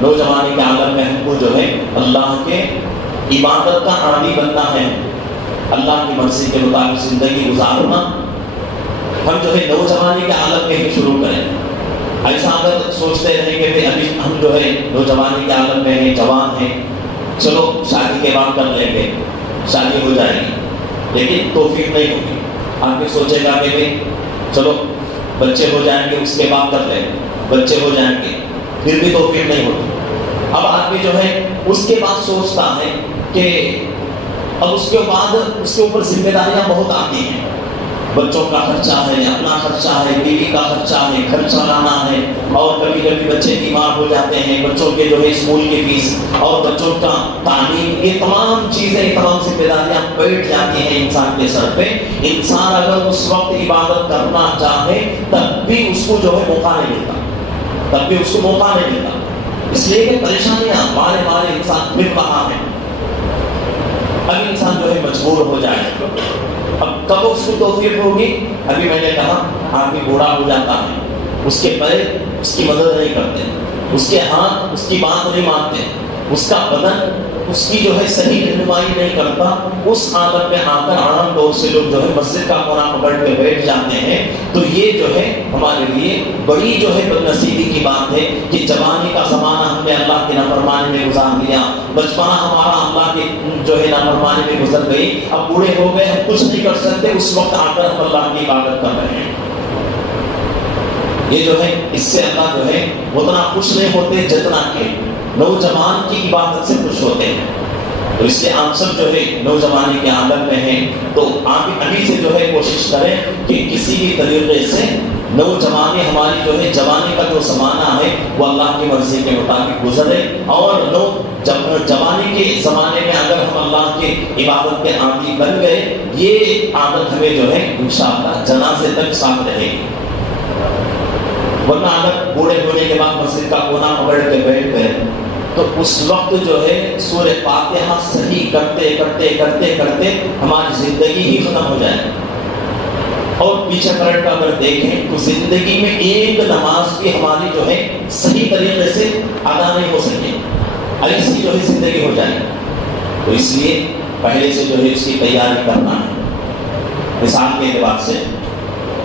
نوجوانی کے عالم میں ہم کو جو ہے اللہ کے عبادت کا عادی بننا ہے، اللہ کی مرضی کے مطابق زندگی گزارنا. ہم جو ہے نوجوانی کے عالم میں ہی شروع کریں. ایسا اگر سوچتے رہیں کہ ابھی ہم جو ہے نوجوانی کے عالم میں ہیں، جوان ہیں، چلو شادی کے بعد کر لیں گے، شادی ہو جائے گی، لیکن توفیق نہیں ہوگی. آدمی سوچے گا کہ چلو بچے ہو جائیں گے اس کے بعد کر لیں گے، بچے ہو جائیں گے، پھر بھی توفیق نہیں ہوتی. اب آدمی جو ہے اس کے بعد سوچتا ہے کہ اب اس کے بعد اس کے اوپر ذمہ داریاں بہت آتی ہیں. بچوں کا خرچہ ہے، اپنا خرچہ ہے، بیوی کا خرچہ ہے، خرچہ لانا ہے، اور کبھی کبھی بچے بیمار ہو جاتے ہیں، بچوں کے جو ہے اسکول کی فیس اور بچوں کا تعلیم، یہ تمام چیزیں، یہ تمام ذمہ داریاں بیٹھ جاتی ہیں انسان کے سر پہ. انسان اگر اس وقت عبادت کرنا چاہے تب بھی اس کو جو ہے موقع نہیں ملتا، تب بھی اس کو موقع نہیں ملتا. اس لیے کہ پریشانیاں مارے مارے انسان پھر رہا ہے. اب انسان جو ہے مجبور ہو جائے. اب کب اس کو توفیق ہوگی؟ ابھی میں نے کہا آدمی بوڑھا ہو جاتا ہے، اس کے پیر اس کی مدد نہیں کرتے، اس کے ہاتھ اس کی بات نہیں مانتے، اس کا بدن اس کی جو ہے صحیح رہنمائی نہیں کرتا. اس عادت میں آ کر عام طور سے لوگ جو ہے مسجد کا کونا پکڑ کے بیٹھ جاتے ہیں. تو یہ جو ہے ہمارے لیے بڑی جو ہے بدنصیبی کی بات ہے کہ جوانی کا زمانہ ہم نے اللہ کی نافرمانی میں گزار لیا، بچپنا ہمارا اللہ کی جو ہے نافرمانی میں گزر گئی، اب بوڑھے ہو گئے، ہم کچھ نہیں کر سکتے، اس وقت آ کر ہم اللہ کی عبادت کر رہے ہیں. یہ جو ہے اس سے اللہ جو ہے اتنا خوش نہیں ہوتے جتنا کہ نوجوان کی عبادت سے خوش ہوتے ہیں. تو اس لیے آپ سب جو ہے نوجوانی کے عالم میں ہیں تو آپ ابھی سے جو ہے کوشش کریں کہ کسی بھی طریقے سے نوجوانی ہماری جو ہے جوانی کا جو زمانہ ہے وہ اللہ کی مرضی کے مطابق گزرے. اور جوانی کے زمانے میں اگر ہم اللہ کے عبادت کے عادی بن گئے، یہ عادت ہمیں جو ہے انشاءاللہ جنازے تک ساتھ رہے گی. ورنہ اگر بوڑھے ہونے کے بعد مسجد کا کونا پکڑ کے بیٹھ گئے تو اس وقت جو ہے سورہ فاتحہ صحیح کرتے کرتے کرتے کرتے ہماری زندگی ہی ختم ہو جائے. اور پیچھے پلٹ کر اگر دیکھیں تو زندگی میں ایک نماز بھی ہماری جو ہے صحیح طریقے سے ادا نہیں ہو سکے، ایسی جو ہے زندگی ہو جائے. تو اس لیے پہلے سے جو ہے اس کی تیاری کرنا ہے. مثال کے اعتبار سے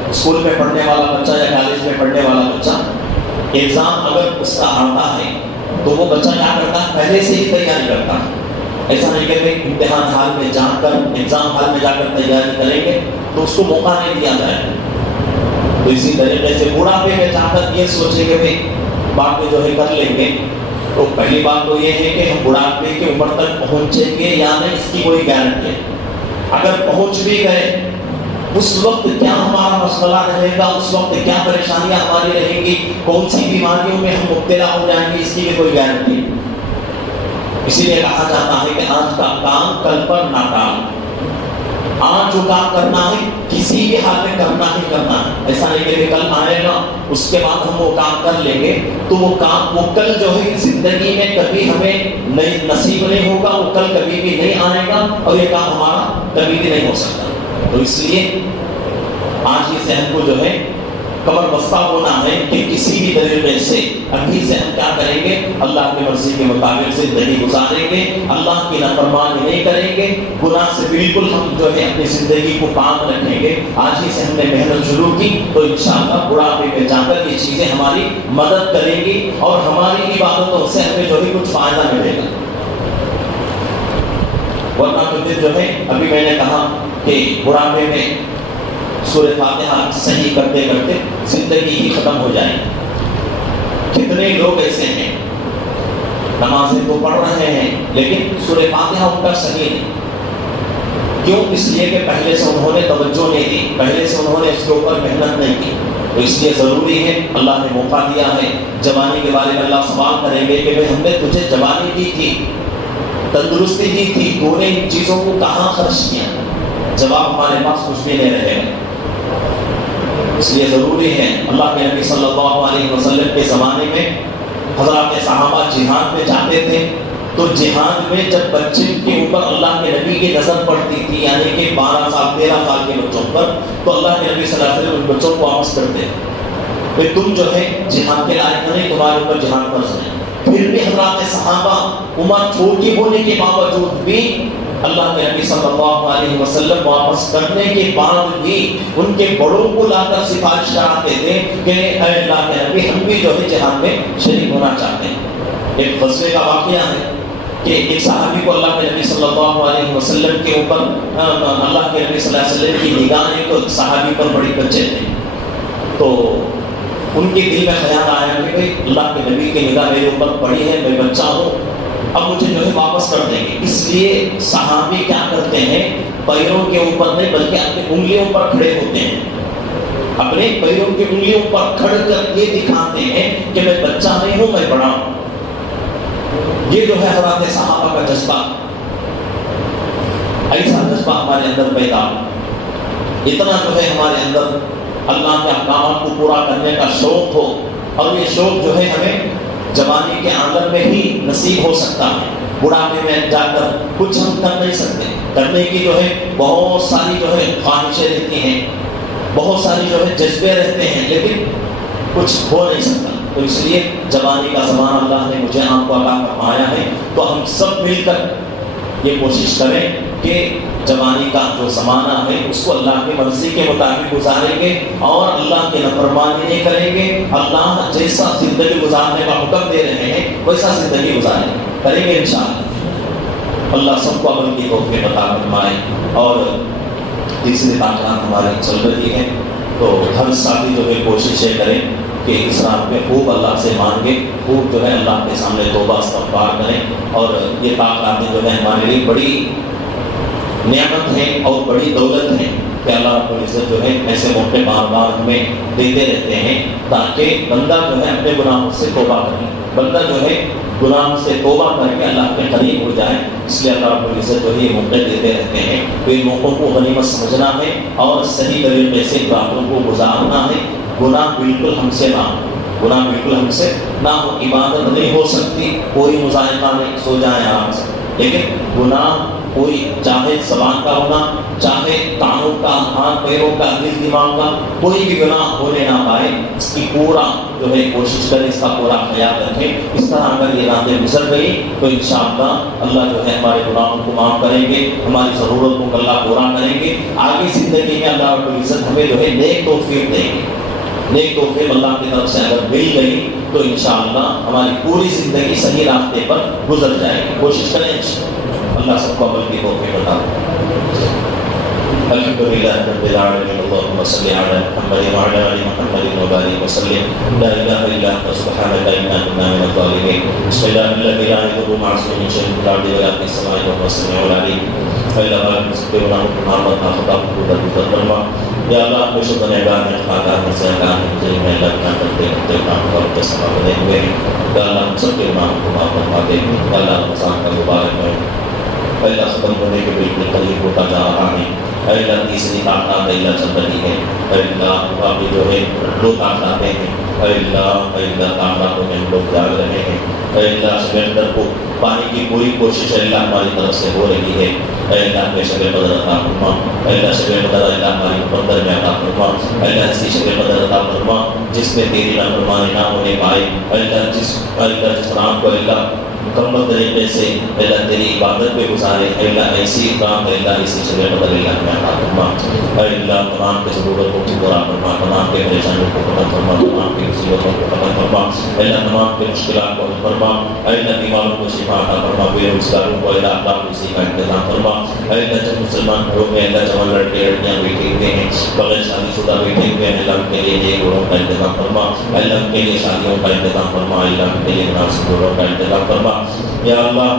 اسکول میں پڑھنے والا بچہ یا کالج میں پڑھنے والا بچہ ایگزام اگر اس کا آتا ہے تو وہ بچہ کیا کرتا ہے؟ پہلے سے ہی تیاری کرتا ہے. ایسا نہیں کہ بھائی امتحان ہال میں جا کر ایگزام ہال میں جا کر تیاری کریں گے تو اس کو موقع نہیں دیا جائے. تو اسی طریقے سے بڑھاپے میں جا کر یہ سوچیں کہ بھائی بعد میں جو ہے کر لیں گے. تو پہلی بات تو یہ ہے کہ ہم بڑھاپے کی عمر تک پہنچیں گے یا نہیں اس کی کوئی گارنٹی ہے. اگر پہنچ بھی گئے اس وقت کیا ہمارا مسئلہ رہے گا, اس وقت کیا پریشانیاں ہماری رہیں گی, کون سی بیماریوں میں ہم مبتلا ہو جائیں گے, اس کی بھی کوئی گارنٹی نہیں. اسی لیے کہا جاتا ہے کہ آج کا کام کل پر ناکام. آج جو کام کرنا ہے کسی بھی حال میں کرنا ہی کرنا ہے. ایسا نہیں کہ کل آئے گا اس کے بعد ہم وہ کام کر لیں گے تو وہ کام وہ کل جو ہے زندگی میں کبھی ہمیں نصیب نہیں ہوگا, وہ کل کبھی بھی نہیں آئے گا اور یہ کام ہمارا کبھی بھی نہیں ہو سکتا. تو اس لیے آج ہی سے ہم کو جو ہے کمر بستہ ہونا ہے کہ کسی بھی طریقے سے ابھی سے ہم کیا کریں گے, اللہ کی مرضی کے مطابق زندگی گزاریں گے, اللہ کی نافرمانی نہیں کریں گے, گناہ سے بالکل ہم جو ہے اپنی زندگی کو پاک رکھیں گے. آج ہی سے ہم نے محنت شروع کی تو انشاءاللہ بڑھاپے میں جا کر یہ چیزیں ہماری مدد کریں گی اور ہماری عبادتوں سے ہمیں جو ہے کچھ فائدہ ملے گا. ورنہ تو پھر جو ہے ابھی میں نے کہا کہ بڑھاپے میں سورہ فاتحہ صحیح کرتے کرتے زندگی ہی ختم ہو جائے. کتنے لوگ ایسے ہیں نمازیں تو پڑھ رہے ہیں لیکن سورہ فاتحہ ان کا صحیح نہیں. کیوں؟ اس لیے کہ پہلے سے انہوں نے توجہ نہیں دی, پہلے سے انہوں نے اس کے اوپر محنت نہیں کی. تو اس لیے ضروری ہے, اللہ نے موقع دیا ہے, جوانی کے بارے میں اللہ سوال کریں گے کہ ہم نے تجھے جوانی دی تھی, تندرستی دی تھی, تو نے ان چیزوں کو کہاں خرچ کیا؟ جواب ہمارے پاس کچھ بھی نہیں رہے گا. اس لیے ضروری ہے, اللہ کے نبی صلی اللہ علیہ وسلم کے زمانے میں حضرات صحابہ جہاد میں جاتے تھے تو جہاد میں جب بچے کے اوپر اللہ کے نبی کی نظر پڑتی تھی, یعنی کہ 12 سال 13 سال کے بچوں پر, تو اللہ کے نبی صلی اللہ علیہ وسلم ان بچوں کو واپس کرتے کہ تم جو ہے جہاد کے لائق نہیں, تمہارے اوپر جہاد فرض نہیں. پھر بھی حضرات صحابہ عمر چھوٹی ہونے کے باوجود بھی اللہ کے نبی صلی اللہ علیہ وسلم واپس کرنے کے بعد بھی ان کے بڑوں کو لا کر سفارش کراتے تھے کہ اے اللہ کے نبی ہم بھی جو ہے جہاد میں شریک ہونا چاہتے ہیں. ایک غزوے کا واقعہ ہے کہ ایک صحابی کو اللہ کے نبی صلی اللہ علیہ وسلم کے اوپر اللہ کے نبی صلی اللہ علیہ وسلم کی نگاہ ایک صحابی پر بڑی بچے تھے. تو ان کے دل میں خیال آیا کہ بھائی اللہ کے نبی کی نگاہ میرے اوپر پڑی ہے, میں بچہ ہوں, اب مجھے جو ہے واپس کر دیں گے. اس لیے صحابی کیا کرتے ہیں, پیروں کے اوپر نہیں بلکہ اپنی انگلیوں پر کھڑے ہوتے ہیں, اپنے پیروں کی انگلیوں پر کھڑ کر یہ دکھاتے ہیں کہ میں بچہ نہیں ہوں, میں بڑا ہوں. یہ جو ہے حضرات صحابہ کا جذبہ, ایسا جذبہ ہمارے اندر پیدا, اتنا جو ہے ہمارے اندر اللہ کے احکامات کو پورا کرنے کا شوق ہو. اور یہ شوق جو ہے ہمیں جوانی کے عالم میں ہی نصیب ہو سکتا ہے. بڑھاپے میں جا کر کچھ ہم کر نہیں سکتے, کرنے کی جو ہے بہت ساری جو ہے خواہشیں رہتی ہیں, بہت ساری جو ہے جذبے رہتے ہیں, لیکن کچھ ہو نہیں سکتا. تو اس لیے جوانی کا زمانہ اللہ نے مجھے آپ کو عطا فرمایا ہے, تو ہم سب مل کر یہ کوشش کریں کہ جوانی کا جو زمانہ ہے اس کو اللہ کی مرضی کے مطابق گزاریں گے اور اللہ کی نافرمانی نہیں کریں گے. اللہ جیسا زندگی گزارنے کا حکم دے رہے ہیں ویسا زندگی کریں گے انشاءاللہ. اللہ سب کو عمل کی توفیق عطا فرمائے. اور تیسری بات ہماری چل رہی ہے تو ہر ساتھی جو ہے کوششیں کریں کہ اس رات میں خوب اللہ سے مانگیں, خوب جو ہے اللہ کے سامنے توبہ استغفار کریں. اور یہ طاقتیں جو ہے ہمارے لیے بڑی نعمت ہے اور بڑی دولت ہے کہ اللہ رب العزت جو ہے ایسے موقع بار بار ہمیں دیتے رہتے ہیں تاکہ بندہ جو ہے اپنے گناہوں سے توبہ کرے, بندہ جو ہے گناہوں سے توبہ کر کے اللہ کے قریب ہو جائے. اس لیے اللہ رب العزت جو ہے یہ موقع دیتے رہتے ہیں. تو ان موقعوں کو غنیمت سمجھنا ہے اور صحیح طریقے سے راتوں کو گزارنا ہے. گناہ بالکل ہم سے نہ ہو, گناہ بالکل ہم سے نہ ہو. عبادت نہیں ہو سکتی, کوئی مذائقہ نہیں, سو جائیں آرام سے, لیکن گناہ کوئی چاہے زبان کا ہونا، چاہے کانوں کا، ہاتھ پیروں کا، دل دماغ کا، کوئی بھی گناہ ہونے نہ پائے، اس کی پورا جو ہے کوشش کریں، اس کا پورا خیال رکھیں۔ اس طرح اگر یہ راتیں گزر گئی تو انشاءاللہ اللہ جو ہے ہمارے گناہوں کو معاف کریں گے، ہماری ضرورتوں کو اللہ پورا کریں گے۔ آگے زندگی میں اللہ رب العزت ہمیں جو ہے نیک توفیق دیں گے۔ نیک توفیق اللہ کی طرف سے اگر مل گئی تو انشاءاللہ ہماری پوری زندگی صحیح راستے پر گزر جائے گی۔ کوشش کریں، اللہ سب کو عمل کی توفیق عطا فرمائے۔ الحمدللہ رب العالمین، اللهم صل علی محمد وعلی آل محمد وبارک وسلم۔ لا الہ الا انت سبحانک انا كنا من الظالمین۔ بسم اللہ الذی لا یضر مع اسمہ شیء فی الارض ولا فی السماء وهو السمیع العلیم۔ اللہ تعالی سے گناہوں کو خطا کو درگزر فرما۔ یا اللہ ہم شکر نگاہ میں خاکہ میں سے اکان مجھے میں اللہ بنا کرتے کرتے گناہوں اور جسمہ بنے ہوئے ہیں۔ یا اللہ ہم سب کے گناہوں کو معاف فرما دے۔ یا اللہ رمضان کا مبارک ہے، اللہ ختم ہونے کے بالکل قریب ہوتا جا رہا ہے۔ اے اللہ تیسری تعداد اللہ چل رہی ہے۔ اے اللہ باقی جو ہے 2 تعدادیں ہیں۔ اے اللہ تعدادوں میں ہم لوگ جاگ رہے ہیں۔ اے اللہ سمندر کو پانی کی پوری کوشش اللہ ہماری طرف سے ہو رہی ہے۔ اے اللہ بے شب بدر عطا فرما۔ اے اللہ شب بدر اللہ ہماری مقدر میں عطا فرما۔ اے اللہ ایسی شب بدر عطا فرما جس میں تیری نافرمانی نہ ہونے پائے۔ اے اللہ جس رات کو اللہ مکمل طریقے سے اللہ تیری عبادت پہ گزارے۔ اے اللہ ایسی کام اللہ اسی شب بدر اللہ میں عطا فرما۔ اے اللہ تمام کی ضرورتوں کو پورا فرما، تمام کے پریشانیوں کو ختم فرما، تمام کی مصیبتوں کو ختم فرما۔ اے اللہ تمام کی مشکلات کو حل فرما۔ اے اللہ بیماروں کو شفا عطا فرما، بے روزگاروں کو اللہ عطا اسی کا انتظام فرما۔ اے اللہ جب مسلمان گھروں میں اللہ جوان لڑکے لڑکیاں بیٹھے ہوئے ہیں، بغیر شادی شدہ بیٹھے ہوئے ہیں، اللہ ان کے لیے نیک گھروں کا انتظام فرما۔ اللہ ان کے لیے شادیوں کا انتظام فرما۔ اللہ ان کے لیے مناسب گھروں کا انتظام فرما۔ یا اللہ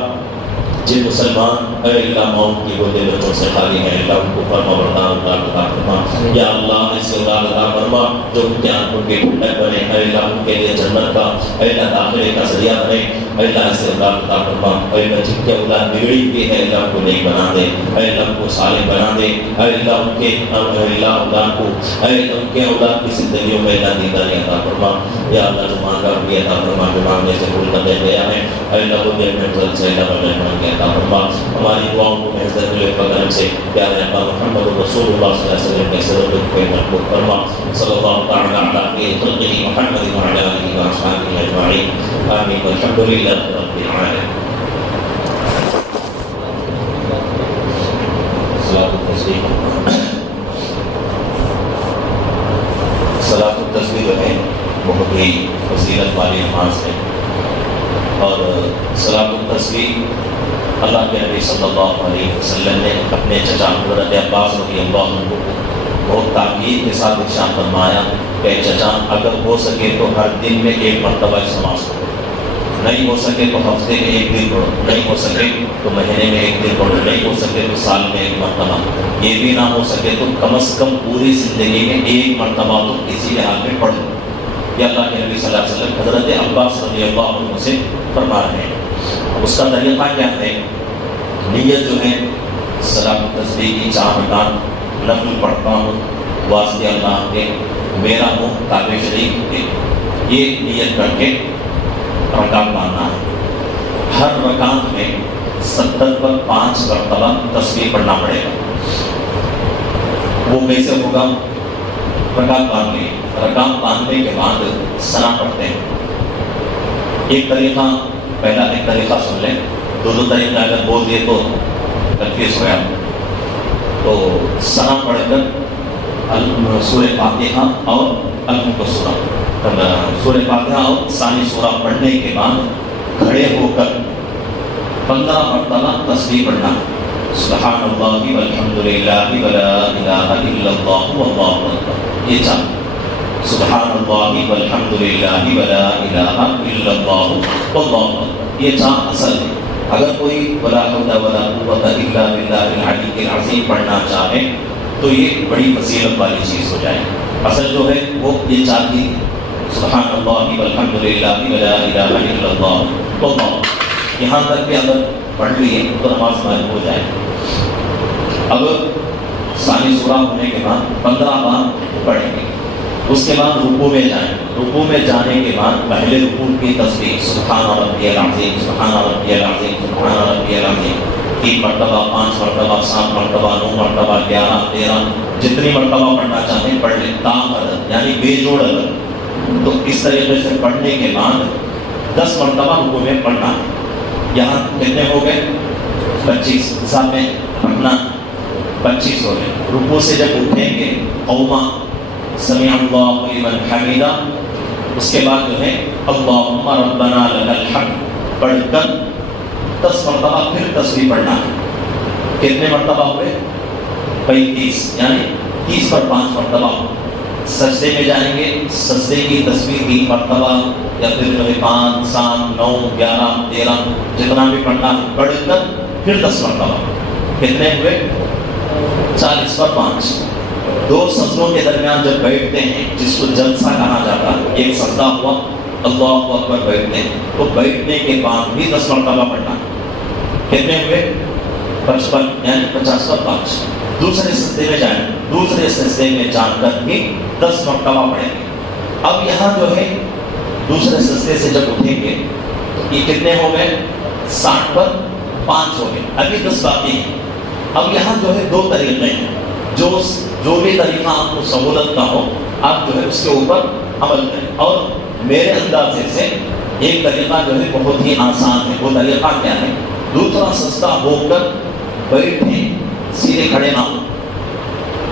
جن مسلمان اے اللہ موت کی گودے بچوں سے خالی ہیں، اللہ ان کو فرما بردار اولاد عطا فرما۔ یا اللہ ایسے اولاد عطا فرما جو ان کے آنکھوں کے ٹھنڈک بنے۔ اے اللہ ان کے لیے جنت کا اے اللہ داخلے کا ذریعہ بنے۔ اے اللہ ایسے اولاد عطا فرما۔ اے اللہ جن کی اولاد بگڑی ہوئی ہے اللہ ان کو نیک بنا دے۔ اے اللہ ان کو صالح بنا دے۔ اے اللہ ان کے اولاد کو اے اللہ ان کے اولاد کی زندگیوں میں اللہ دیداری عطا فرما۔ یا اللہ جو مانگا بھی عطا فرما، جو مانگنے سے بھول کر رہ گیا ہے اے اللہ وہ دل میں بزرگ سے اللہ بجائے مانگ کے عطا فرما۔ ہماری دعاؤں کو محضر لطف کرم سے پیارے آقا محمد رسول اللہ صلی اللہ علیہ وسلم کے صدقے کو محفوظ فرما۔ صلی اللہ تعالی علی خلقہ محمد وعلی آلہ واصحابہ اجمعین، آمین والحمد للہ رب العالمین۔ صلاۃ التسبیح جو ہے بہت ہی فضیلت والی نماز ہے، اور صلاۃ التسبیح اللہ کے نبی صلی اللہ علیہ وسلم نے اپنے چچا حضرت عباس رضی اللہ عنہ کو بہت تاکید کے ساتھ ارشاد فرمایا کہ چچا اگر ہو سکے تو ہر دن میں 1 مرتبہ اس نماز پڑھو، نہیں ہو سکے تو ہفتے میں 1 دن پڑھو، نہیں ہو سکے تو مہینے میں 1 دن پڑھو، نہیں ہو سکے تو سال میں 1 مرتبہ، یہ بھی نہ ہو سکے تو کم از کم پوری زندگی میں 1 مرتبہ تو کسی حال میں پڑھ لو۔ یہ اللہ کے نبی صلی اللہ علیہ وسلم حضرت عباس رضی اللہ عنہ سے فرما رہے ہیں۔ اس کا طریقہ کیا ہے؟ نیت جو ہے صلاۃ التسبیح کی 4 رکعت نفل پڑھتا ہوں واسطے اللہ کے، میرا منہ کعبہ شریف کے، یہ نیت کر کے رکعت باندھنا ہے۔ ہر رکعت میں 70 پر 5 مرتبہ تسبیح پڑھنا پڑے گا۔ وہ کیسے ہوگا؟ رکعت باندھ لی، رکعت باندھنے کے بعد ثنا پڑھتے ہیں۔ ایک طریقہ سن لیں، 2 طریقے اگر بول دیے تو کنفیوز ہو گیا۔ تو ثنا پڑھ کر سورہ فاتحہ اور سورہ فاتحہ اور ثانی سورہ پڑھنے کے بعد کھڑے ہو کر 15 مرتبہ تسبیح پڑھنا، سبحان اللہ والحمدللہ ولا الہ الا اللہ واللہ اکبر، یہ 4، سبحان اللہ والحمدللہ ولا الہ الا اللہ واللہ اکبر، یہ 4 اصل ہے۔ اگر کوئی ولا حول ولا قوت الا باللہ العلی العظیم پڑھنا چاہے تو یہ بڑی فضیلت والی چیز ہو جائے۔ اصل جو ہے وہ یہ 4 ہی، سبحان اللہ والحمدللہ ولا الہ الا اللہ واللہ، یہاں تک کہ اگر پڑھ لیے تو نماز معلوم ہو جائے۔ اب ثانی سورہ ہونے کے بعد 15 بار پڑھیں گے، اس کے بعد رکوع میں جائیں، رکوع میں جانے کے بعد پہلے رکوع کی تسبیح سبحان ربی العظیم، سبحان ربی العظیم، سبحان ربی العظیم، 3 مرتبہ 5 مرتبہ 7 مرتبہ 9 مرتبہ 11 13 جتنی مرتبہ پڑھنا چاہیں پڑھ لیں، تام عدد یعنی بے جوڑ عدد. تو اس طریقے سے پڑھنے کے بعد 10 مرتبہ رکوع میں پڑھنا. یہاں کتنے ہو گئے؟ 25. حساب میں پڑھنا 25 ہو گئے. رکوع سے جب اٹھیں گے قوما سمیع اللہ لمن حمیدہ، اس کے بعد جو ہے اللہم ربنا لک الحمد پڑھ کر 10 مرتبہ پھر تسبیح پڑھنا ہے. کتنے مرتبہ ہوئے؟ 35 یعنی 30 پر 5 مرتبہ. سجدے میں جائیں گے، سجدے کی تسبیح 3 مرتبہ یا پھر جو ہے 5 7 9 11 13 جتنا بھی پڑھنا ہے پڑھ کر پھر 10 مرتبہ. کتنے ہوئے؟ 40 پر 5. 2 سجدوں کے درمیان جب بیٹھتے ہیں جس کو جلسہ کہا جاتا ہے، ایک سجدہ ہوا اللہ اکبر بیٹھتے ہیں، تو بیٹھنے کے بعد بھی 10 مرتبہ پڑھنا. کتنے ہوئے؟ 55 یعنی 50 پر 5. دوسرے سجدے میں جائیں، دوسرے سجدے میں جا کر بھی 10 مرتبہ پڑھیں گے. اب یہاں جو ہے دوسرے سجدے سے جب اٹھیں گے یہ کتنے ہو گئے؟ 60 پر 5 ہو گئے. ابھی 10 باقی ہیں. اب یہاں جو ہے 2 طریقے ہیں، جو بھی طریقہ آپ کو سہولت کا ہو آپ جو ہے اس کے اوپر عمل کریں. اور میرے اندازے سے ایک طریقہ جو ہے بہت ہی آسان ہے. وہ طریقہ کیا ہے؟ دوسرا سجدہ ہو کر بیٹھیں، سیدھے کھڑے نہ ہو.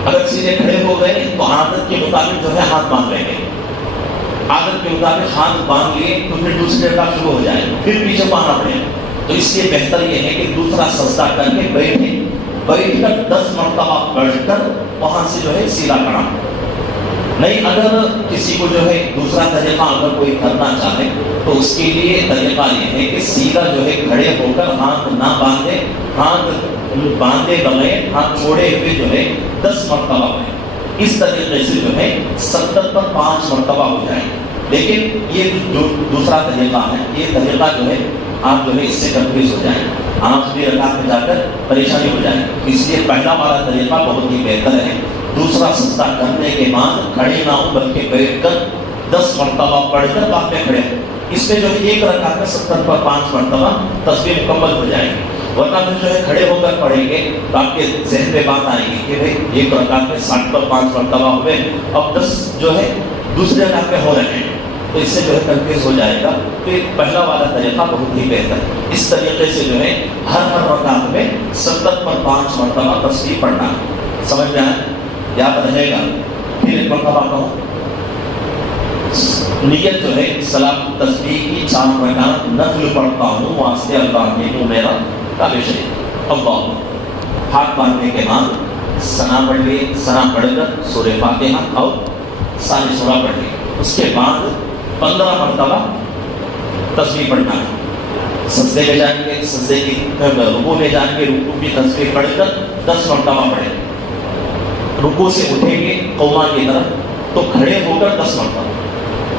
اگر سیدھے کھڑے ہو گئے تو عادت کے مطابق جو ہے ہاتھ باندھ لیں گے. عادت کے مطابق ہاتھ باندھ لیے تو پھر دوسری رکعت شروع ہو جائے، پھر پیچھے پانا پڑے. تو اس لیے بہتر یہ ہے کہ دوسرا سجدہ کر کے بیٹھیں، بیٹھ کر 10 مرتبہ پڑھ کر وہاں سے جو ہے سیدھا کھڑا. نہیں اگر کسی کو جو ہے دوسرا طریقہ اگر کوئی کرنا چاہے تو اس کے لیے طریقہ یہ ہے کہ سیدھا جو ہے کھڑے ہو کر ہاتھ نہ باندھے، ہاتھ باندھے بغیر ہاتھ چھوڑے ہوئے جو ہے 10 مرتبہ پڑھیں. اس طریقے سے جو ہے 70 پر 5 مرتبہ ہو جائیں. لیکن یہ جو دوسرا طریقہ ہے یہ طریقہ جو ہے آپ جو ہے اس سے کنفیوز ہو جائیں، آپ بھی رکعت میں جا کر پریشانی ہو جائے. اس لیے پہلا والا طریقہ بہت ہی بہتر ہے. دوسرا سجدہ کرنے کے بعد کھڑے نہ ہوں بلکہ بیٹھ کر 10 مرتبہ پڑھ کر بعد میں کھڑے ہوں. اس میں جو ہے ایک رکعت میں 70 پر 5 مرتبہ تسبیح مکمل ہو جائے گی. ورنہ پھر جو ہے کھڑے ہو کر پڑھیں گے تو آپ کے ذہن میں بات آئے گی کہ بھائی ایک رکعت میں 60 پر 5 مرتبہ ہوئے، اب 10 جو ہے دوسرے رکعت میں ہو رہے ہیں، تو اس سے جو ہے کنفیوز ہو جائے گا. تو پہلا والا طریقہ بہت ہی بہتر ہے. اس طریقے سے جو ہے ہر رکعت میں 70 پر 5 مرتبہ تسبیح پڑھنا ہے. سمجھ میں آئے؟ یاد رہے گا. پھر ایک مرتبہ کہوں، نیت جو ہے سلام تسبیح کی 4 رکعت نفل پڑھتا ہوں واسطے اللہ نے وہ میرا کعبہ شریف. اللہ ہاتھ باندھنے کے بعد ثنا پڑھ لیے، ثنا پڑھ کر سورہ فاتحہ اور ساری سورہ پڑھ لی. اس کے بعد 15 مرتبہ تسبیح پڑھنا ہے. سجدے میں جائیں گے، سجدے کی رکوع میں جائیں گے، رکوع کی تسبیح پڑھ کر 10 مرتبہ پڑھیں. رکوع سے اٹھیں گے قوما کی طرف تو کھڑے ہو کر 10 مرتبہ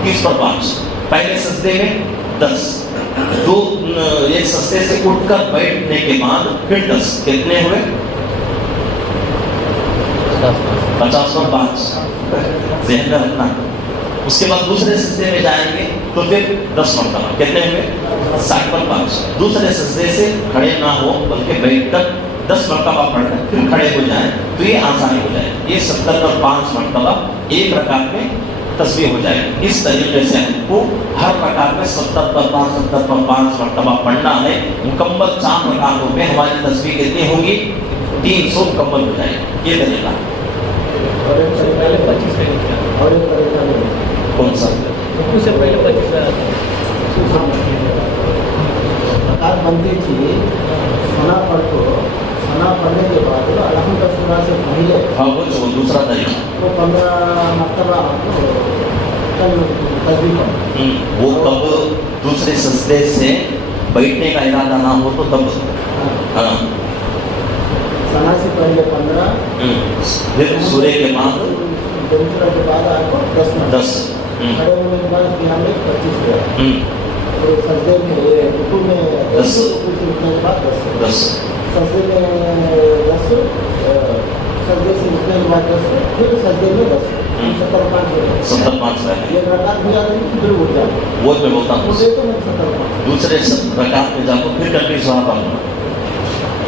30 پر 5. پہلے سجدے میں 10، ایک سجدے سے اٹھ کر بیٹھنے کے بعد پھر 10. کتنے ہوئے؟ 50 پر 5 ذہن میں رکھنا. اس کے بعد دوسرے سجدے میں جائیں گے تو پھر 10 مرتبہ. کتنے ہوئے؟ 60 پر 5. دوسرے سجدے سے کھڑے نہ ہو بلکہ بیٹھ کر 10 مرتبہ پڑھ کر پھر کھڑے ہو جائیں تو یہ آسانی ہو جائے. یہ 70 پر 5 مرتبہ ایک رکعت میں تسبیح ہو جائے. اس طریقے سے ہم کو ہر رکعت میں 70 پر 5 مرتبہ پڑھنا ہے. مکمل 4 رکعتوں میں ہماری تسبیح کتنی ہوگی؟ 300 مکمل ہو جائے. یہ طریقہ کون سا؟ سے پہلے 25 بنتی تھی سنا پڑھنے کے بعد الحمد سورہ سے پہلے وہ دوسرا طریقہ وہ 15 مرتبہ تسبیح پڑھیں. وہ تب دوسرے سجدے سے بیٹھنے کا ارادہ نہ ہو تو تب سنا سے پہلے 15 پھر سورے کے بعد آپ کو 10 کھڑے ہونے کے بعد قیام میں 25 ہوا. سجدے میں رکوع میں 10 اٹھنے کے بعد 10 سجدے میں 10 سجدے سے اٹھنے کے بعد 10 پھر سجدے میں 10 70-5 رہے. یہ رکعت بھی آتی ہے پھر اٹھ جاتے. وہ میں بولتا ہوں مجھے تو 70-5 دوسرے رکعت میں جا کر پھر کر کے سہا پڑھوں.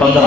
15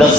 10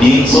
300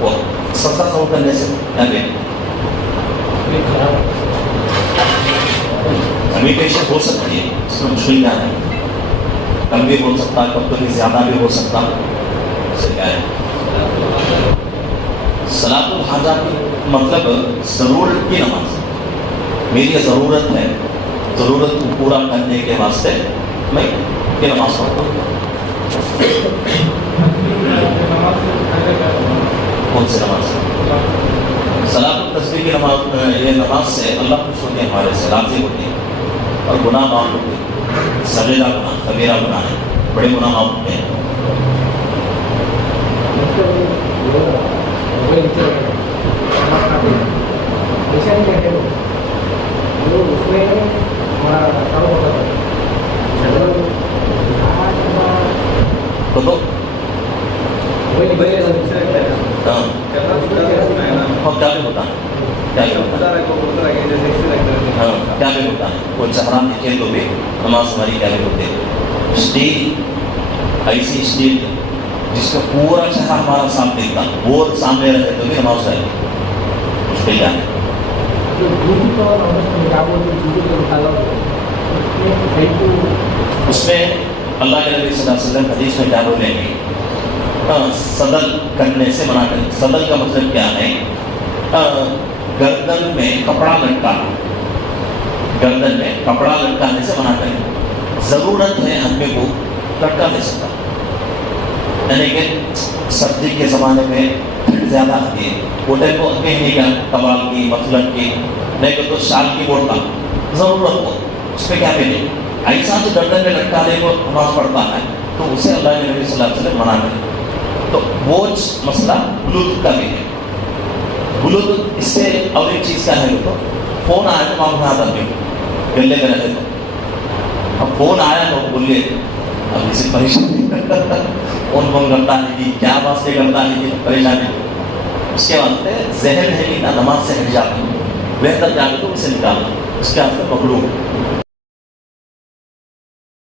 وہ سستا سو کرنے سے کیا کہ کمی پیشن ہو سکتی ہے، اس میں مشکل کیا ہے، کم بھی ہو سکتا ہے، کبھی زیادہ بھی ہو سکتا ہے، اس سے کیا ہے صلاۃ الحاجہ کی مطلب ضرورت کی نماز، میری ضرورت ہے، ضرورت کو پورا کرنے کے واسطے میں یہ نماز پڑھتا ہوں۔ کون سی نماز؟ صلاۃ التسبیح کی نماز، یہ نماز سے اللہ خوش ہوتے ہیں، ہمارے سے راضی ہوتے ہیں اور گناہ معاف ہوتے ہیں، صغیرہ گناہ کبیرہ گناہ ہے، بڑے گناہ معاف ہوتے ہیں۔ تو اور کیا بھی ہوتا ہے، کیا بھی ہوتا ہے، ہاں کیا بھی ہوتا ہے، کوئی چہرہ دیکھے تو بھی نماز ہماری کیا بھی ہوتے ہیں، اسٹیل ایسی اسٹیل جس کا پورا چہرہ ہمارا سامنے دکھتا، وہ سامنے رہے تو بھی نماز رہے گی، مشکل کیا ہے۔ اس میں اللہ کے نبی صلی اللہ علیہ وسلم حدیث میں کیا بولیں گے، صدل کرنے سے منع کریں۔ صدل کا مطلب کیا ہے، گردن میں کپڑا لٹکانا، گردن میں کپڑا لٹکانے سے منع کریں۔ ضرورت ہے آدمی کو لٹکا نہیں سکتا، یعنی کہ سردی کے زمانے میں ٹھنڈ زیادہ آتی ہے، وہ ٹائم کو کہیں کا کبال کی مفلن کی نہیں کہ تو شال کی بوٹ کا ضرورت ہو، اس پہ کیا پہنے، ایسا تو گردن میں لٹکانے کو نماز پڑھتا ہے تو اسے اللہ کے نبی صلی اللہ علیہ وسلم منع کریں۔ تو وہ مسئلہ بلوٹوتھ کا بھی ہے۔ بلوٹوتھ اس سے اور ایک چیز کا ہے، تو فون آیا تو معلوم نہ آدمی گلے میں رہے تو اب فون آیا تو بولیے اب اسے پریشانی فون کرتا ہے کہ کیا واسطے کرتا ہے کہ پریشانی، اس کے واسطے ذہن ہے کہ نماز سے ہٹ جاتی، بہتر جانے تو اسے نکالنا، اس کے واسطے پکڑوں۔